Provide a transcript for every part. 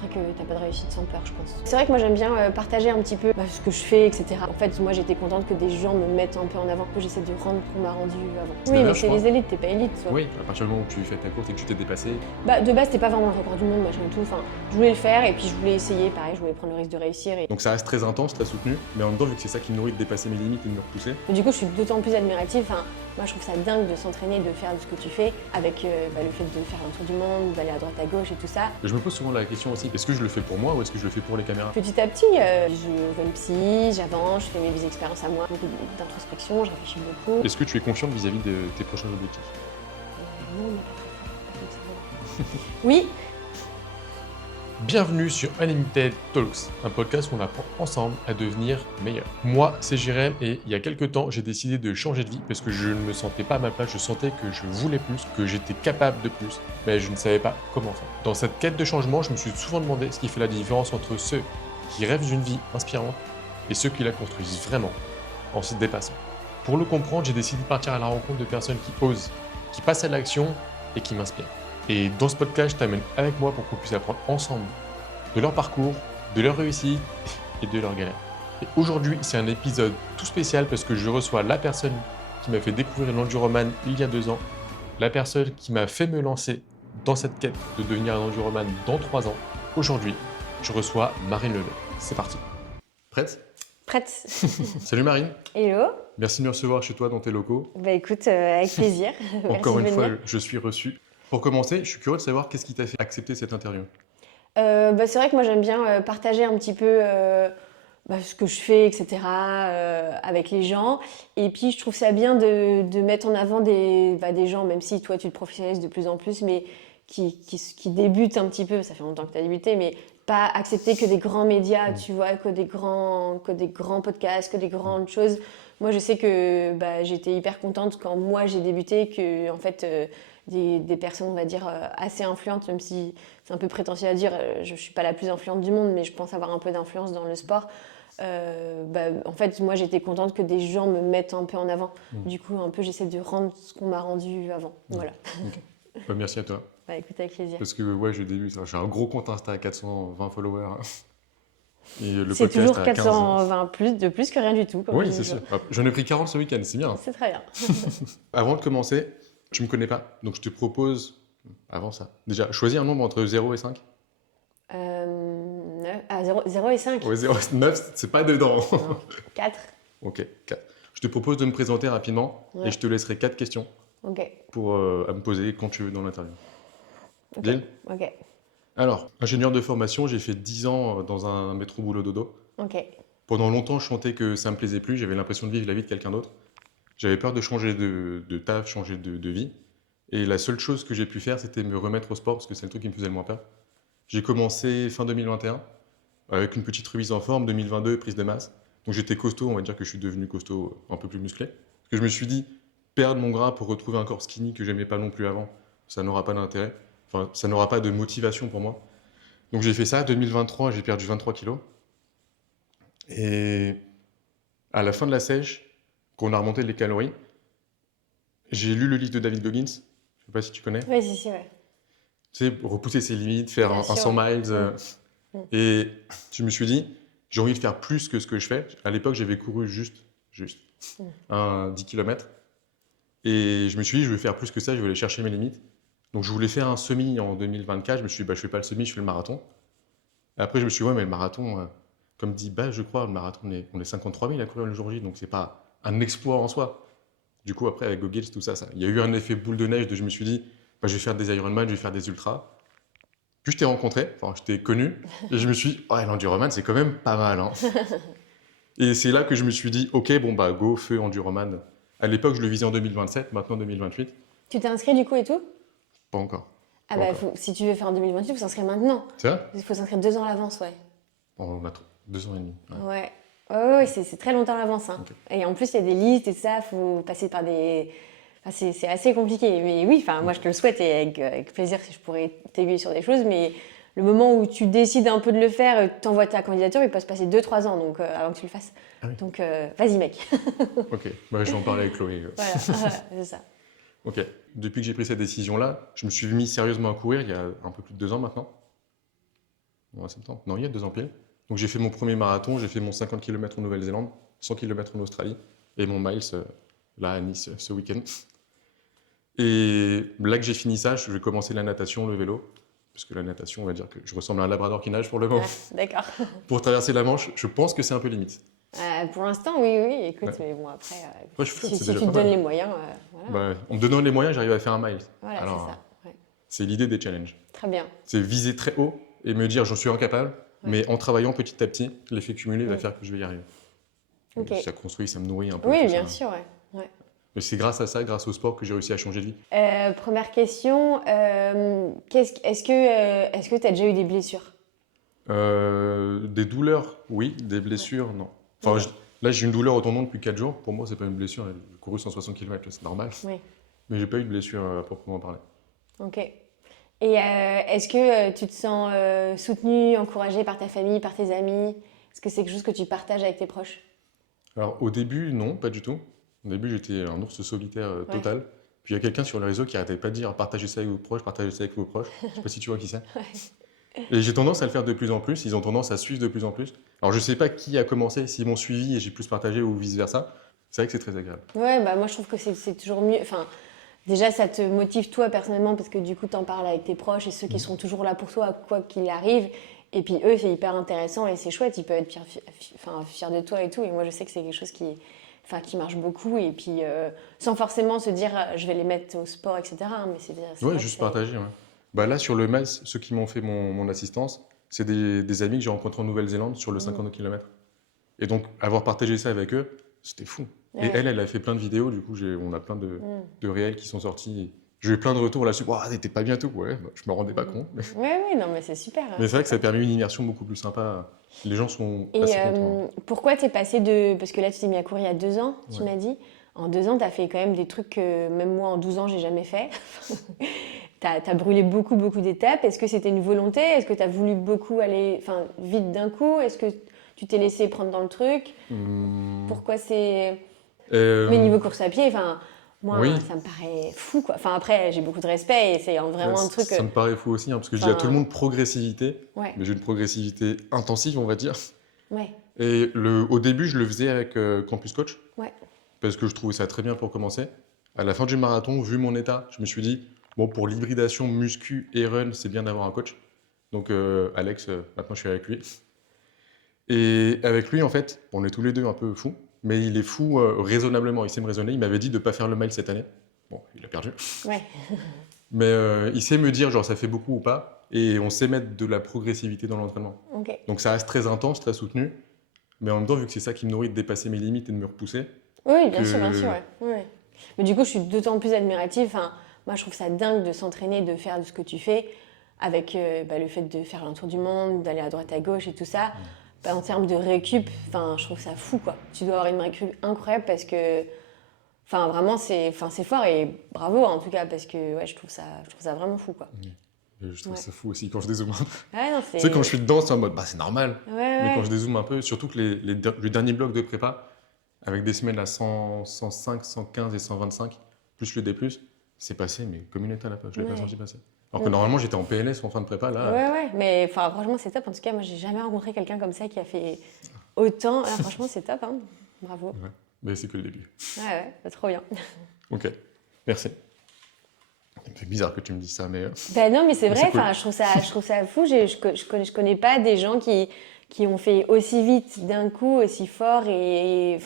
montrer que t'as pas de réussite sans peur, je pense. C'est vrai que moi j'aime bien partager un petit peu ce que je fais, etc. En fait, moi j'étais contente que des gens me mettent un peu en avant, que j'essaie de rendre qu'on m'a rendu avant. Oui, mais c'est les élites, t'es pas élite, toi. Oui, à partir du moment où tu fais ta course et que tu t'es dépassé. De base, c'était pas vraiment un record du monde, machin et tout. Enfin, je voulais le faire et puis je voulais essayer, pareil, je voulais prendre le risque de réussir. Donc ça reste très intense, très soutenu, mais en même temps, vu que c'est ça qui me nourrit de dépasser mes limites et de me repousser. Et du coup, je suis d'autant plus admirative. Enfin, moi, je trouve ça dingue de s'entraîner, de faire ce que tu fais, avec le fait de faire un tour du monde, d'aller à droite à gauche et tout ça. Je me pose souvent la question aussi, est-ce que je le fais pour moi ou est-ce que je le fais pour les caméras? Petit à petit, je vois une psy, j'avance, je fais mes expériences à moi, beaucoup d'introspection, je réfléchis beaucoup. Est-ce que tu es confiante vis-à-vis de tes prochains objectifs? Non, on n'a pas fait ça. Oui. Bienvenue sur Unlimited Talks, un podcast où on apprend ensemble à devenir meilleur. Moi, c'est Jérém et il y a quelques temps, j'ai décidé de changer de vie parce que je ne me sentais pas à ma place, je sentais que je voulais plus, que j'étais capable de plus, mais je ne savais pas comment faire. Dans cette quête de changement, je me suis souvent demandé ce qui fait la différence entre ceux qui rêvent d'une vie inspirante et ceux qui la construisent vraiment en se dépassant. Pour le comprendre, j'ai décidé de partir à la rencontre de personnes qui osent, qui passent à l'action et qui m'inspirent. Et dans ce podcast, je t'amène avec moi pour qu'on puisse apprendre ensemble de leur parcours, de leur réussite et de leurs galères. Et aujourd'hui, c'est un épisode tout spécial parce que je reçois la personne qui m'a fait découvrir l'enduroman il y a 2 ans, la personne qui m'a fait me lancer dans cette quête de devenir un enduroman dans 3 ans. Aujourd'hui, je reçois Marine Leleu. C'est parti. Prête? Prête. Salut Marine. Hello. Merci de me recevoir chez toi dans tes locaux. Bah écoute, avec plaisir. Encore une fois, je suis reçu. Pour commencer, je suis curieux de savoir qu'est-ce qui t'a fait accepter cette interview. C'est vrai que moi j'aime bien partager un petit peu ce que je fais, etc. Avec les gens. Et puis je trouve ça bien de mettre en avant des gens, même si toi tu te professionnalises de plus en plus, mais qui débutent un petit peu, ça fait longtemps que tu as débuté, mais pas accepter que des grands médias, tu vois, que des grands podcasts, que des grandes choses. Moi je sais que j'étais hyper contente quand moi j'ai débuté, que en fait... Des personnes, on va dire, assez influentes, même si c'est un peu prétentieux à dire, je ne suis pas la plus influente du monde, mais je pense avoir un peu d'influence dans le sport. En fait, moi, j'étais contente que des gens me mettent un peu en avant. Du coup, un peu, j'essaie de rendre ce qu'on m'a rendu avant. Voilà. Okay. Merci à toi. Écoute, avec plaisir. Parce que, ouais, j'ai début, j'ai un gros compte Insta à 420 followers. Et le c'est podcast toujours 420 de plus que rien du tout. Oui, c'est sûr. J'en ai pris 40 ce week-end, c'est bien. C'est très bien. Avant de commencer, tu me connais pas, donc je te propose, avant ça, déjà, choisis un nombre entre 0 et 5. 0 et 5. Ouais, 0 et 9, c'est pas dedans. Non, 4. Ok, 4. Je te propose de me présenter rapidement et je te laisserai 4 questions pour à me poser quand tu veux dans l'interview. Deal ? Ok. Alors, ingénieur de formation, j'ai fait 10 ans dans un métro boulot dodo. Pendant longtemps, je sentais que ça me plaisait plus, j'avais l'impression de vivre la vie de quelqu'un d'autre. J'avais peur de changer de taf, changer de vie. Et la seule chose que j'ai pu faire, c'était me remettre au sport, parce que c'est le truc qui me faisait le moins peur. J'ai commencé fin 2021, avec une petite remise en forme, 2022, prise de masse. Donc j'étais costaud, on va dire que je suis devenu costaud, un peu plus musclé. Parce que je me suis dit, perdre mon gras pour retrouver un corps skinny que j'aimais pas non plus avant, ça n'aura pas d'intérêt. Enfin, ça n'aura pas de motivation pour moi. Donc j'ai fait ça, 2023, j'ai perdu 23 kilos. Et à la fin de la sèche, qu'on a remonté les calories, j'ai lu le livre de David Goggins, je sais pas si tu connais. Oui, si, ouais. Tu sais, repousser ses limites, faire un 100 miles. Et je me suis dit, j'ai envie de faire plus que ce que je fais. À l'époque, j'avais couru juste un 10 km. Et je me suis dit, je vais faire plus que ça, je vais aller chercher mes limites. Donc je voulais faire un semi en 2024, je me suis dit, je fais pas le semi, je fais le marathon. Et après, je me suis dit, ouais, mais le marathon, comme dit je crois, le marathon, on est 53 000 à courir le jour J, donc c'est pas un exploit en soi. Du coup, après, avec Goggins, tout ça, il y a eu un effet boule de neige de je me suis dit, je vais faire des Ironman, je vais faire des ultras. Puis je t'ai rencontré, je t'ai connu, et je me suis dit, l'enduroman, c'est quand même pas mal. Hein. Et c'est là que je me suis dit, ok, go, feu, enduroman. À l'époque, je le visais en 2027, maintenant 2028. Tu t'es inscrit du coup et tout ? Pas encore. Si tu veux faire en 2028, il faut s'inscrire maintenant. C'est vrai ? Il faut s'inscrire 2 ans à l'avance, ouais. On a 2 ans et demi. Ouais. Ouais, c'est très longtemps à l'avance. Hein. Okay. Et en plus, il y a des listes et ça, il faut passer par des... c'est assez compliqué. Mais oui, moi, je te le souhaite et avec plaisir si je pourrais t'aiguiller sur des choses. Mais le moment où tu décides un peu de le faire, tu envoies ta candidature, il peut se passer 2-3 ans donc, avant que tu le fasses. Ah oui. Donc, vas-y, mec. Ok, je vais en parler avec Chloé. Voilà, c'est ça. Ok, depuis que j'ai pris cette décision-là, je me suis mis sérieusement à courir il y a un peu plus de 2 ans maintenant. en septembre. Non, il y a 2 ans pile. Donc j'ai fait mon premier marathon, j'ai fait mon 50 km en Nouvelle-Zélande, 100 km en Australie, et mon miles là à Nice ce week-end. Et là que j'ai fini ça, je vais commencer la natation, le vélo. Parce que la natation, on va dire que je ressemble à un labrador qui nage pour le moment. Ah, d'accord. Pour traverser la Manche, je pense que c'est un peu limite. Pour l'instant, oui, écoute, Ouais. mais bon, après, Ouais, je flotte, si c'est tu déjà te pas donnes mal. les moyens, voilà. Bah, en me donnant les moyens, j'arrive à faire un mile. Voilà, Alors, c'est ça. Ouais. c'est l'idée des challenges. Très bien. C'est viser très haut et me dire j'en suis incapable, mais en travaillant petit à petit, l'effet cumulé va faire que je vais y arriver. Ok. Ça construit, ça me nourrit un peu. Oui, tout bien ça. sûr, ouais. Mais c'est grâce à ça, grâce au sport, que j'ai réussi à changer de vie. Première question, est-ce que tu as déjà eu des blessures? Des douleurs, oui. Des blessures, non. Enfin, Ouais. là, j'ai une douleur au tendon depuis 4 jours. Pour moi, c'est pas une blessure. J'ai couru 160 km, c'est normal. Oui, Mais j'ai pas eu de blessure à proprement parler. ok. Et est-ce que tu te sens soutenu, encouragé par ta famille, par tes amis? Est-ce que c'est quelque chose que tu partages avec tes proches? Alors, au début, non, pas du tout. Au début, j'étais un ours solitaire total. Puis il y a quelqu'un sur le réseau qui arrêtait pas de dire partagez ça avec vos proches, partagez ça avec vos proches. Je sais pas si tu vois qui c'est. Et j'ai tendance à le faire de plus en plus. Ils ont tendance à suivre de plus en plus. Alors, je sais pas qui a commencé, s'ils m'ont suivi et j'ai plus partagé ou vice versa. C'est vrai que c'est très agréable. Ouais, bah moi je trouve que c'est toujours mieux. Enfin, déjà ça te motive toi personnellement parce que du coup t'en parles avec tes proches et ceux qui sont toujours là pour toi quoi qu'il arrive. Et puis eux c'est hyper intéressant et c'est chouette, ils peuvent être fiers de toi et tout. Et moi je sais que c'est quelque chose qui marche beaucoup et puis sans forcément se dire je vais les mettre au sport etc. hein, mais c'est Ouais, vrai que juste c'est- partager. Ouais. Bah là, sur le MAS, ceux qui m'ont fait mon assistance, c'est des amis que j'ai rencontrés en Nouvelle-Zélande sur le 50 km. Et donc, avoir partagé ça avec eux, c'était fou. Et Ouais. elle a fait plein de vidéos, du coup, on a plein de réels qui sont sortis. J'ai eu plein de retours là-dessus. Waouh, t'étais pas bien tout. Ouais, bah, je me rendais pas compte. Ouais, non mais c'est super. Mais c'est vrai que ça a permis une immersion beaucoup plus sympa. Les gens sont Et assez contents. pourquoi t'es passé de... Parce que là, tu t'es mis à courir il y a 2 ans, tu Ouais. m'as dit. En 2 ans, t'as fait quand même des trucs que même moi, en 12 ans, j'ai jamais fait. T'as brûlé beaucoup, beaucoup d'étapes. Est-ce que c'était une volonté? Est-ce que t'as voulu beaucoup aller vite d'un coup? Est-ce que tu t'es laissé prendre dans le truc? Pourquoi c'est... Mais niveau course à pied, moi, Oui. ça me paraît fou, quoi. Après, j'ai beaucoup de respect et c'est vraiment un truc... Ça me paraît fou aussi, hein, parce que je dis à tout le monde progressivité, Ouais, mais j'ai une progressivité intensive, on va dire. ouais, Et au début, je le faisais avec Campus Coach, ouais. parce que je trouvais ça très bien pour commencer. À la fin du marathon, vu mon état, je me suis dit, bon, pour l'hybridation muscu et run, c'est bien d'avoir un coach. Donc Alex, maintenant je suis avec lui. Et avec lui, en fait, on est tous les deux un peu fous, mais il est fou raisonnablement, il sait me raisonner. Il m'avait dit de ne pas faire le mile cette année. Bon, il a perdu. Ouais. Mais il sait me dire, genre, ça fait beaucoup ou pas, et on sait mettre de la progressivité dans l'entraînement. Ok. Donc ça reste très intense, très soutenu, mais en même temps, vu que c'est ça qui me nourrit de dépasser mes limites et de me repousser, Oui, que- bien sûr, ouais. Ouais. Mais du coup, je suis d'autant plus admirative. Moi, je trouve ça dingue de s'entraîner, de faire ce que tu fais, avec le fait de faire un tour du monde, d'aller à droite à gauche et tout ça. En termes de récup, je trouve ça fou, quoi. Tu dois avoir une récup incroyable parce que, vraiment, c'est fort et bravo en tout cas parce que, ouais, je trouve ça vraiment fou, quoi. je trouve Ouais. ça fou aussi quand je dézoome un peu. Ouais, non, Tu sais, quand je suis dedans, c'est en mode, bah c'est normal. Ouais, Mais quand ouais. je dézoome un peu, surtout que le dernier bloc de prépa, avec des semaines à 100, 105, 115 et 125, plus le D+, c'est passé, mais comme une étoile à la page, je l'ai pas Ouais. senti passer. Alors que normalement, j'étais en PLS en fin de prépa, là. Ouais, mais franchement, c'est top. En tout cas, moi, j'ai jamais rencontré quelqu'un comme ça qui a fait autant. Là, franchement, c'est top, hein. Bravo. Ouais. Mais c'est que le début. Ouais, trop bien. Ok, merci. C'est bizarre que tu me dises ça, mais... Non, mais c'est Mais vrai, c'est cool. je trouve ça fou. Je connais pas des gens qui ont fait aussi vite d'un coup, aussi fort. Je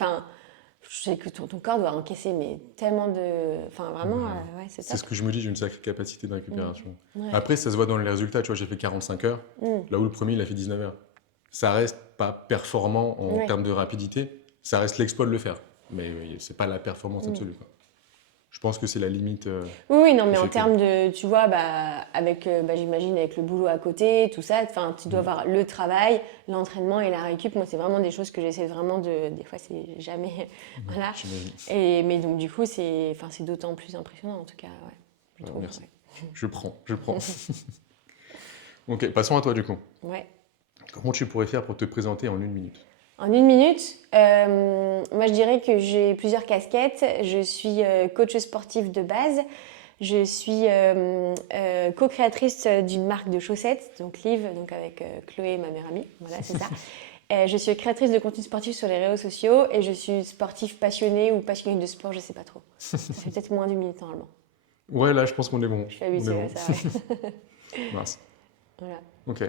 sais que ton corps doit encaisser, mais tellement de. Vraiment, ouais, c'est C'est top. ce que je me dis, j'ai une sacrée capacité de récupération. Ouais. Après, ça se voit dans les résultats. Tu vois, j'ai fait 45 heures, là où le premier, il a fait 19 heures. Ça reste pas performant en Ouais. termes de rapidité, ça reste l'exploit de le faire. Mais c'est pas la performance absolue, quoi. Je pense que c'est la limite. Oui, non, mais en Effectivement. termes de, tu vois, avec, j'imagine, avec le boulot à côté, tout ça, tu dois avoir le travail, l'entraînement et la récup. Moi, c'est vraiment des choses que j'essaie vraiment de. Des fois, c'est jamais. Voilà. J'imagine. Mais donc, du coup, c'est d'autant plus impressionnant, en tout cas, ouais. Je trouve, Merci. Je prends. Ok, passons à toi, du coup. Ouais. Comment tu pourrais faire pour te présenter en 1 minute? En 1 minute, moi je dirais que j'ai plusieurs casquettes. Je suis coach sportif de base. Je suis co-créatrice d'une marque de chaussettes, donc Liv, donc avec Chloé, ma meilleure amie. Voilà, c'est ça. Je suis créatrice de contenu sportif sur les réseaux sociaux et je suis sportive passionnée ou passionnée de sport, je sais pas trop. Ça fait peut-être moins d'une minute normalement. Ouais, là, je pense qu'on est bon. Je suis habituée à ça, ouais. Mince. Voilà. Ok.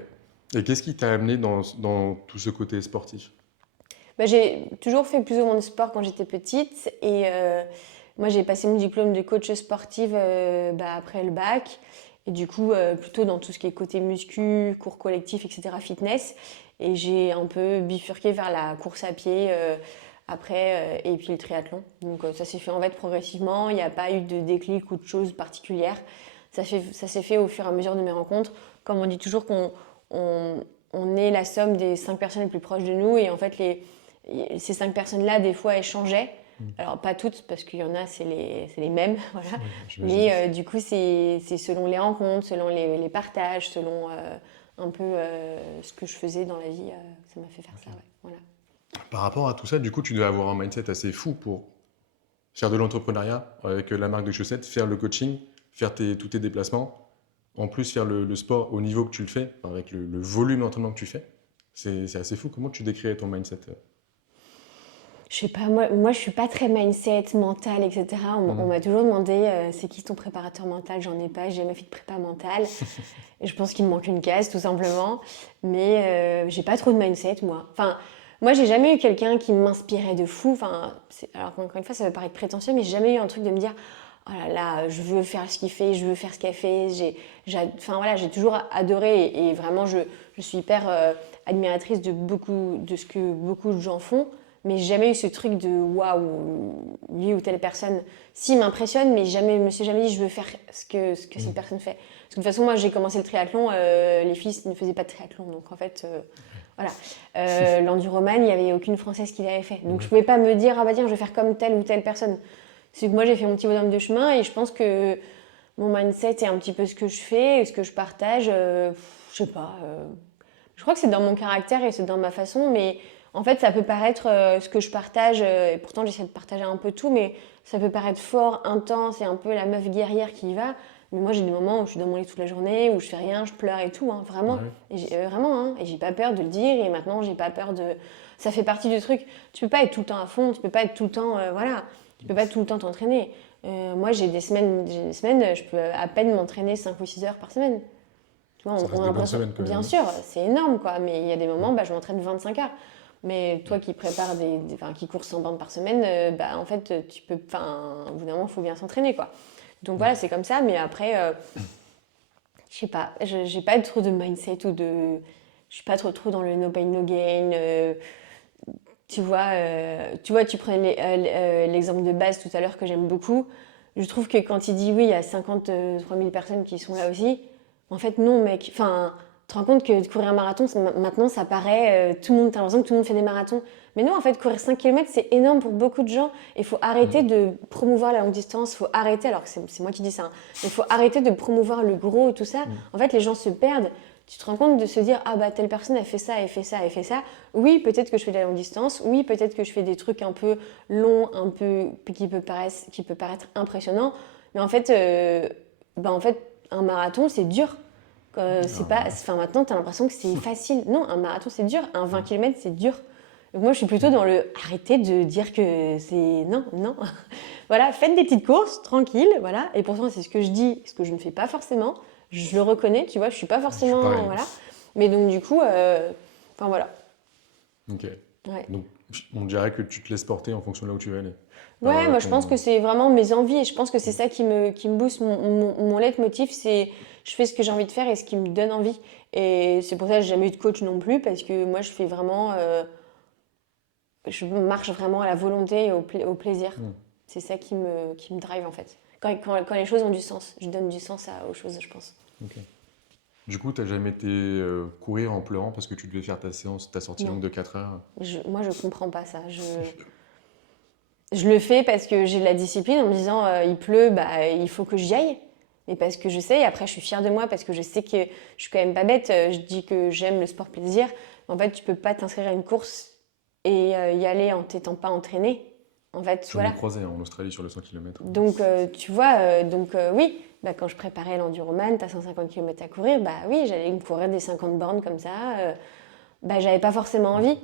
Et qu'est-ce qui t'a amené dans tout ce côté sportif? J'ai toujours fait plus ou moins de sport quand j'étais petite et moi j'ai passé mon diplôme de coach sportive après le bac et du coup plutôt dans tout ce qui est côté muscu, cours collectif, etc., fitness et j'ai un peu bifurqué vers la course à pied après et puis le triathlon. Donc ça s'est fait en fait progressivement, il n'y a pas eu de déclic ou de choses particulières. Ça s'est fait au fur et à mesure de mes rencontres. Comme on dit toujours on est la somme des 5 personnes les plus proches de nous et en fait ces 5 personnes-là, des fois, elles changeaient. Alors, pas toutes, parce qu'il y en a, c'est les mêmes. Voilà. Mais du coup, c'est selon les rencontres, selon les partages, selon un peu ce que je faisais dans la vie. Ça m'a fait faire ça. Ouais. Voilà. Par rapport à tout ça, du coup, tu dois avoir un mindset assez fou pour faire de l'entrepreneuriat avec la marque de chaussettes, faire le coaching, faire tous tes déplacements, en plus faire le sport au niveau que tu le fais, avec le volume d'entraînement que tu fais. C'est assez fou. Comment tu décrirais ton mindset? Je sais pas, moi je suis pas très mindset, mental, etc. On m'a toujours demandé c'est qui ton préparateur mental, j'en ai pas, j'ai jamais fait de prépa mentale. Et je pense qu'il me manque une case tout simplement. Mais j'ai pas trop de mindset moi. Enfin, moi j'ai jamais eu quelqu'un qui m'inspirait de fou. Enfin, alors encore une fois ça peut paraître prétentieux, mais j'ai jamais eu un truc de me dire oh là là, je veux faire ce qu'il fait, je veux faire ce qu'elle fait. Enfin voilà, j'ai toujours adoré et vraiment je suis hyper admiratrice de ce que beaucoup de gens font. Mais j'ai jamais eu ce truc de waouh, lui ou telle personne. Si, m'impressionne, mais je me suis jamais dit je veux faire ce que cette personne fait. Parce que de toute façon, moi j'ai commencé le triathlon, les filles ne faisaient pas de triathlon. Donc en fait, voilà. L'enduroman, il n'y avait aucune Française qui l'avait fait. Donc je pouvais pas me dire ah bah tiens, je vais faire comme telle ou telle personne. C'est que moi j'ai fait mon petit bonhomme de chemin et je pense que mon mindset est un petit peu ce que je fais et ce que je partage. Je sais pas. Je crois que c'est dans mon caractère et c'est dans ma façon, mais. En fait, ça peut paraître ce que je partage, et pourtant j'essaie de partager un peu tout, mais ça peut paraître fort, intense et un peu la meuf guerrière qui y va. Mais moi, j'ai des moments où je suis dans mon lit toute la journée, où je fais rien, je pleure et tout, hein, vraiment. Ouais. Et vraiment, hein, et j'ai pas peur de le dire, et maintenant, j'ai pas peur de. Ça fait partie du truc. Tu peux pas être tout le temps à fond, tu peux pas être tout le temps. Voilà. Tu peux pas tout le temps t'entraîner. Moi, j'ai des semaines, je peux à peine m'entraîner 5 ou 6 heures par semaine. Tu vois, Ça reste des bonnes semaines quand même. Bien sûr, c'est énorme, quoi, mais il y a des moments, je m'entraîne 25 heures. Mais toi qui prépares qui cours 100 bandes par semaine, en fait, tu peux. Enfin, au bout d'un moment, il faut bien s'entraîner, quoi. Donc voilà, c'est comme ça. Mais après, je sais pas. J'ai pas trop de mindset ou de. Je suis pas trop dans le no pain, no gain. Tu vois, tu prenais l'exemple de base tout à l'heure que j'aime beaucoup. Je trouve que quand il dit oui, il y a 53 000 personnes qui sont là aussi. En fait, non, mec. Enfin. Tu te rends compte que courir un marathon, maintenant, ça paraît... tout le monde, t'as l'impression que tout le monde fait des marathons. Mais non, en fait, courir 5 km, c'est énorme pour beaucoup de gens. Il faut arrêter de promouvoir la longue distance. Il faut arrêter, alors que c'est moi qui dis ça, hein, mais il faut arrêter de promouvoir le gros et tout ça. En fait, les gens se perdent. Tu te rends compte de se dire, ah bah, telle personne, elle fait ça, elle fait ça, elle fait ça. Oui, peut-être que je fais de la longue distance. Oui, peut-être que je fais des trucs un peu longs, un peu... qui peut paraître impressionnants. Mais en fait, un marathon, c'est dur. C'est pas, maintenant, tu as l'impression que c'est facile. Non, un marathon, c'est dur. Un 20 km, c'est dur. Donc moi, je suis plutôt dans le arrêter de dire que c'est... Non. Voilà, faites des petites courses, tranquille, voilà. Et pourtant, c'est ce que je dis, ce que je ne fais pas forcément. Je le reconnais, tu vois, je suis pas forcément... Voilà. Mais donc, du coup, voilà. Ok. Ouais. Donc, on dirait que tu te laisses porter en fonction de là où tu veux aller. Ouais, moi, je pense que c'est vraiment mes envies. Et je pense que c'est ça qui me booste. Mon leitmotiv, c'est... Je fais ce que j'ai envie de faire et ce qui me donne envie. Et c'est pour ça que j'ai jamais eu de coach non plus, parce que moi, je fais vraiment... je marche vraiment à la volonté et au plaisir. C'est ça qui me drive, en fait. Quand les choses ont du sens. Je donne du sens aux choses, je pense. Ok. Du coup, tu n'as jamais été courir en pleurant parce que tu devais faire ta sortie longue de 4 heures? Moi, je comprends pas ça. Je le fais parce que j'ai de la discipline en me disant il pleut, il faut que j'y aille. Mais parce que je sais, et après je suis fière de moi parce que je sais que je suis quand même pas bête. Je dis que j'aime le sport plaisir. En fait, tu peux pas t'inscrire à une course et y aller en t'étant pas entraîné. En fait, J'en ai voilà. croisé en Australie sur le 100 km. Donc, tu vois, oui, bah, quand je préparais l'enduroman, t'as 150 km à courir, bah oui, j'allais me courir des 50 bornes comme ça. Bah, j'avais pas forcément envie.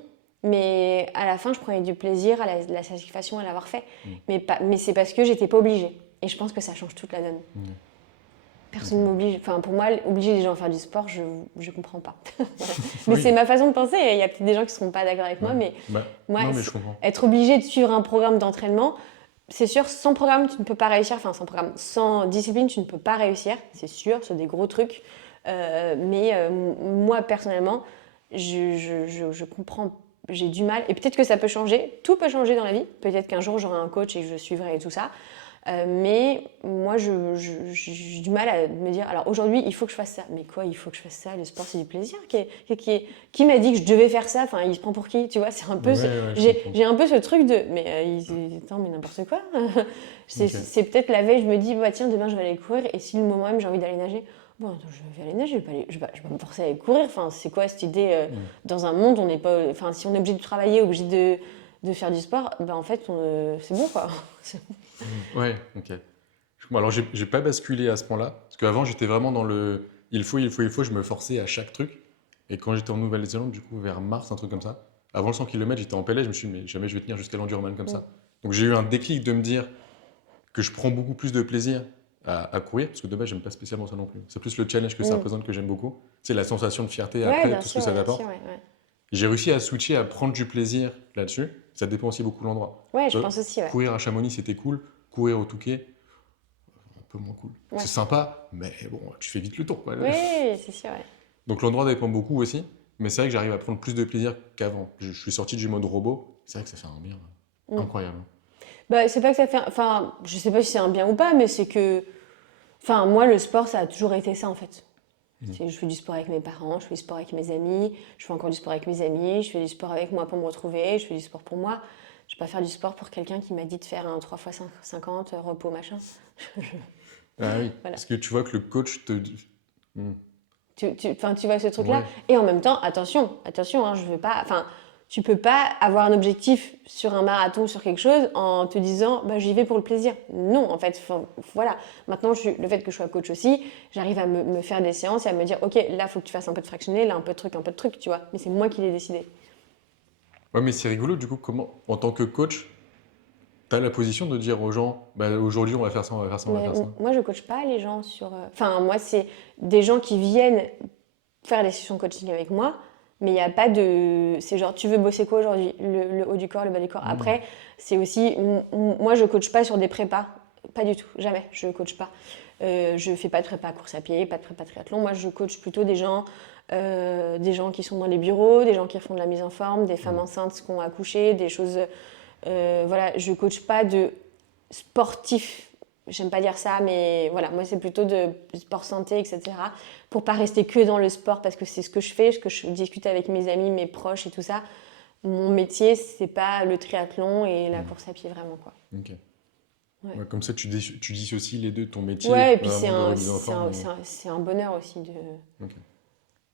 Mais à la fin, je prenais du plaisir à la satisfaction à l'avoir fait. Mais c'est parce que j'étais pas obligée. Et je pense que ça change toute la donne. Personne m'oblige. Enfin, pour moi, obliger les gens à faire du sport, je comprends pas. Mais c'est ma façon de penser. Il y a peut-être des gens qui seront pas d'accord avec moi, mais moi, non, mais je comprends. être obligé de suivre un programme d'entraînement, c'est sûr, sans programme, tu ne peux pas réussir. Enfin, sans programme, sans discipline, tu ne peux pas réussir. C'est sûr, c'est des gros trucs. Moi, personnellement, je comprends. J'ai du mal. Et peut-être que ça peut changer. Tout peut changer dans la vie. Peut-être qu'un jour, j'aurai un coach et que je suivrai tout ça. Mais moi, j'ai du mal à me dire, alors aujourd'hui, il faut que je fasse ça. Mais quoi, il faut que je fasse ça? Le sport, c'est du plaisir. Qui m'a dit que je devais faire ça? Enfin, il se prend pour qui? Tu vois, c'est un peu. J'ai un peu ce truc de. Mais attends, mais n'importe quoi. C'est peut-être la veille, je me dis, bah tiens, demain, je vais aller courir. Et si le moment même, j'ai envie d'aller nager, bon, attends, je vais aller nager, je vais pas me forcer à aller courir. Enfin, c'est quoi cette idée? Dans un monde, on n'est pas. Enfin, si on est obligé de travailler, obligé de faire du sport, ben en fait, c'est bon, quoi. Ouais, ok. Alors, j'ai pas basculé à ce point-là, parce qu'avant, j'étais vraiment dans le il faut, je me forçais à chaque truc. Et quand j'étais en Nouvelle-Zélande, du coup, vers mars, un truc comme ça, avant le 100 km, j'étais en PLS, je me suis dit, mais jamais je vais tenir jusqu'à l'enduroman comme ça. Donc, j'ai eu un déclic de me dire que je prends beaucoup plus de plaisir à courir, parce que de base, j'aime pas spécialement ça non plus. C'est plus le challenge que ça représente que j'aime beaucoup. C'est la sensation de fierté après, tout ce que ça t'apporte. J'ai réussi à switcher, à prendre du plaisir là-dessus. Ça dépend aussi beaucoup de l'endroit. Ouais, je pense aussi. Ouais. Courir à Chamonix, c'était cool. Courir au Touquet, un peu moins cool. Ouais. C'est sympa, mais bon, tu fais vite le tour, quoi. Oui, c'est sûr. Ouais. Donc l'endroit dépend beaucoup aussi. Mais c'est vrai que j'arrive à prendre plus de plaisir qu'avant. Je suis sorti du mode robot. C'est vrai que ça fait un bien incroyable. Bah, c'est pas que ça fait. Enfin, je sais pas si c'est un bien ou pas, mais c'est que. Enfin, moi, le sport, ça a toujours été ça, en fait. Je fais du sport avec mes parents, je fais du sport avec mes amis, je fais encore du sport avec mes amis, je fais du sport avec moi pour me retrouver, je fais du sport pour moi. Je vais pas faire du sport pour quelqu'un qui m'a dit de faire un 3x50 repos machin. Ah oui, voilà. Parce que tu vois que le coach te dit... Tu vois ce truc-là. Et en même temps, attention, hein, je veux pas... Enfin, tu peux pas avoir un objectif sur un marathon, sur quelque chose, en te disant bah, j'y vais pour le plaisir. Non, en fait, voilà. Maintenant, le fait que je sois coach aussi, j'arrive à me faire des séances et à me dire ok, là, il faut que tu fasses un peu de fractionné, là, un peu de truc, tu vois. Mais c'est moi qui l'ai décidé. Ouais, mais c'est rigolo, du coup, comment, en tant que coach, tu as la position de dire aux gens bah, aujourd'hui, on va faire ça, on va faire ça, on va faire ça. Moi, je coach pas les gens sur... Enfin, moi, c'est des gens qui viennent faire des sessions coaching avec moi. Mais il n'y a pas de... C'est genre, tu veux bosser quoi aujourd'hui? Le haut du corps, le bas du corps. Après, c'est aussi... Moi, je ne coach pas sur des prépas. Pas du tout. Jamais. Je ne coach pas. Je ne fais pas de prépa course à pied, pas de prépa triathlon. Moi, je coach plutôt des gens qui sont dans les bureaux, des gens qui font de la mise en forme, des femmes enceintes qui ont accouché, des choses... voilà, je ne coach pas de sportifs. J'aime pas dire ça, mais voilà, moi c'est plutôt de sport santé, etc. Pour pas rester que dans le sport, parce que c'est ce que je fais, ce que je discute avec mes amis, mes proches et tout ça. Mon métier, c'est pas le triathlon et la course à pied, vraiment, quoi. Ok. Ouais, comme ça, tu dissocies les deux, ton métier. Ouais, et puis c'est un bonheur aussi de... Okay.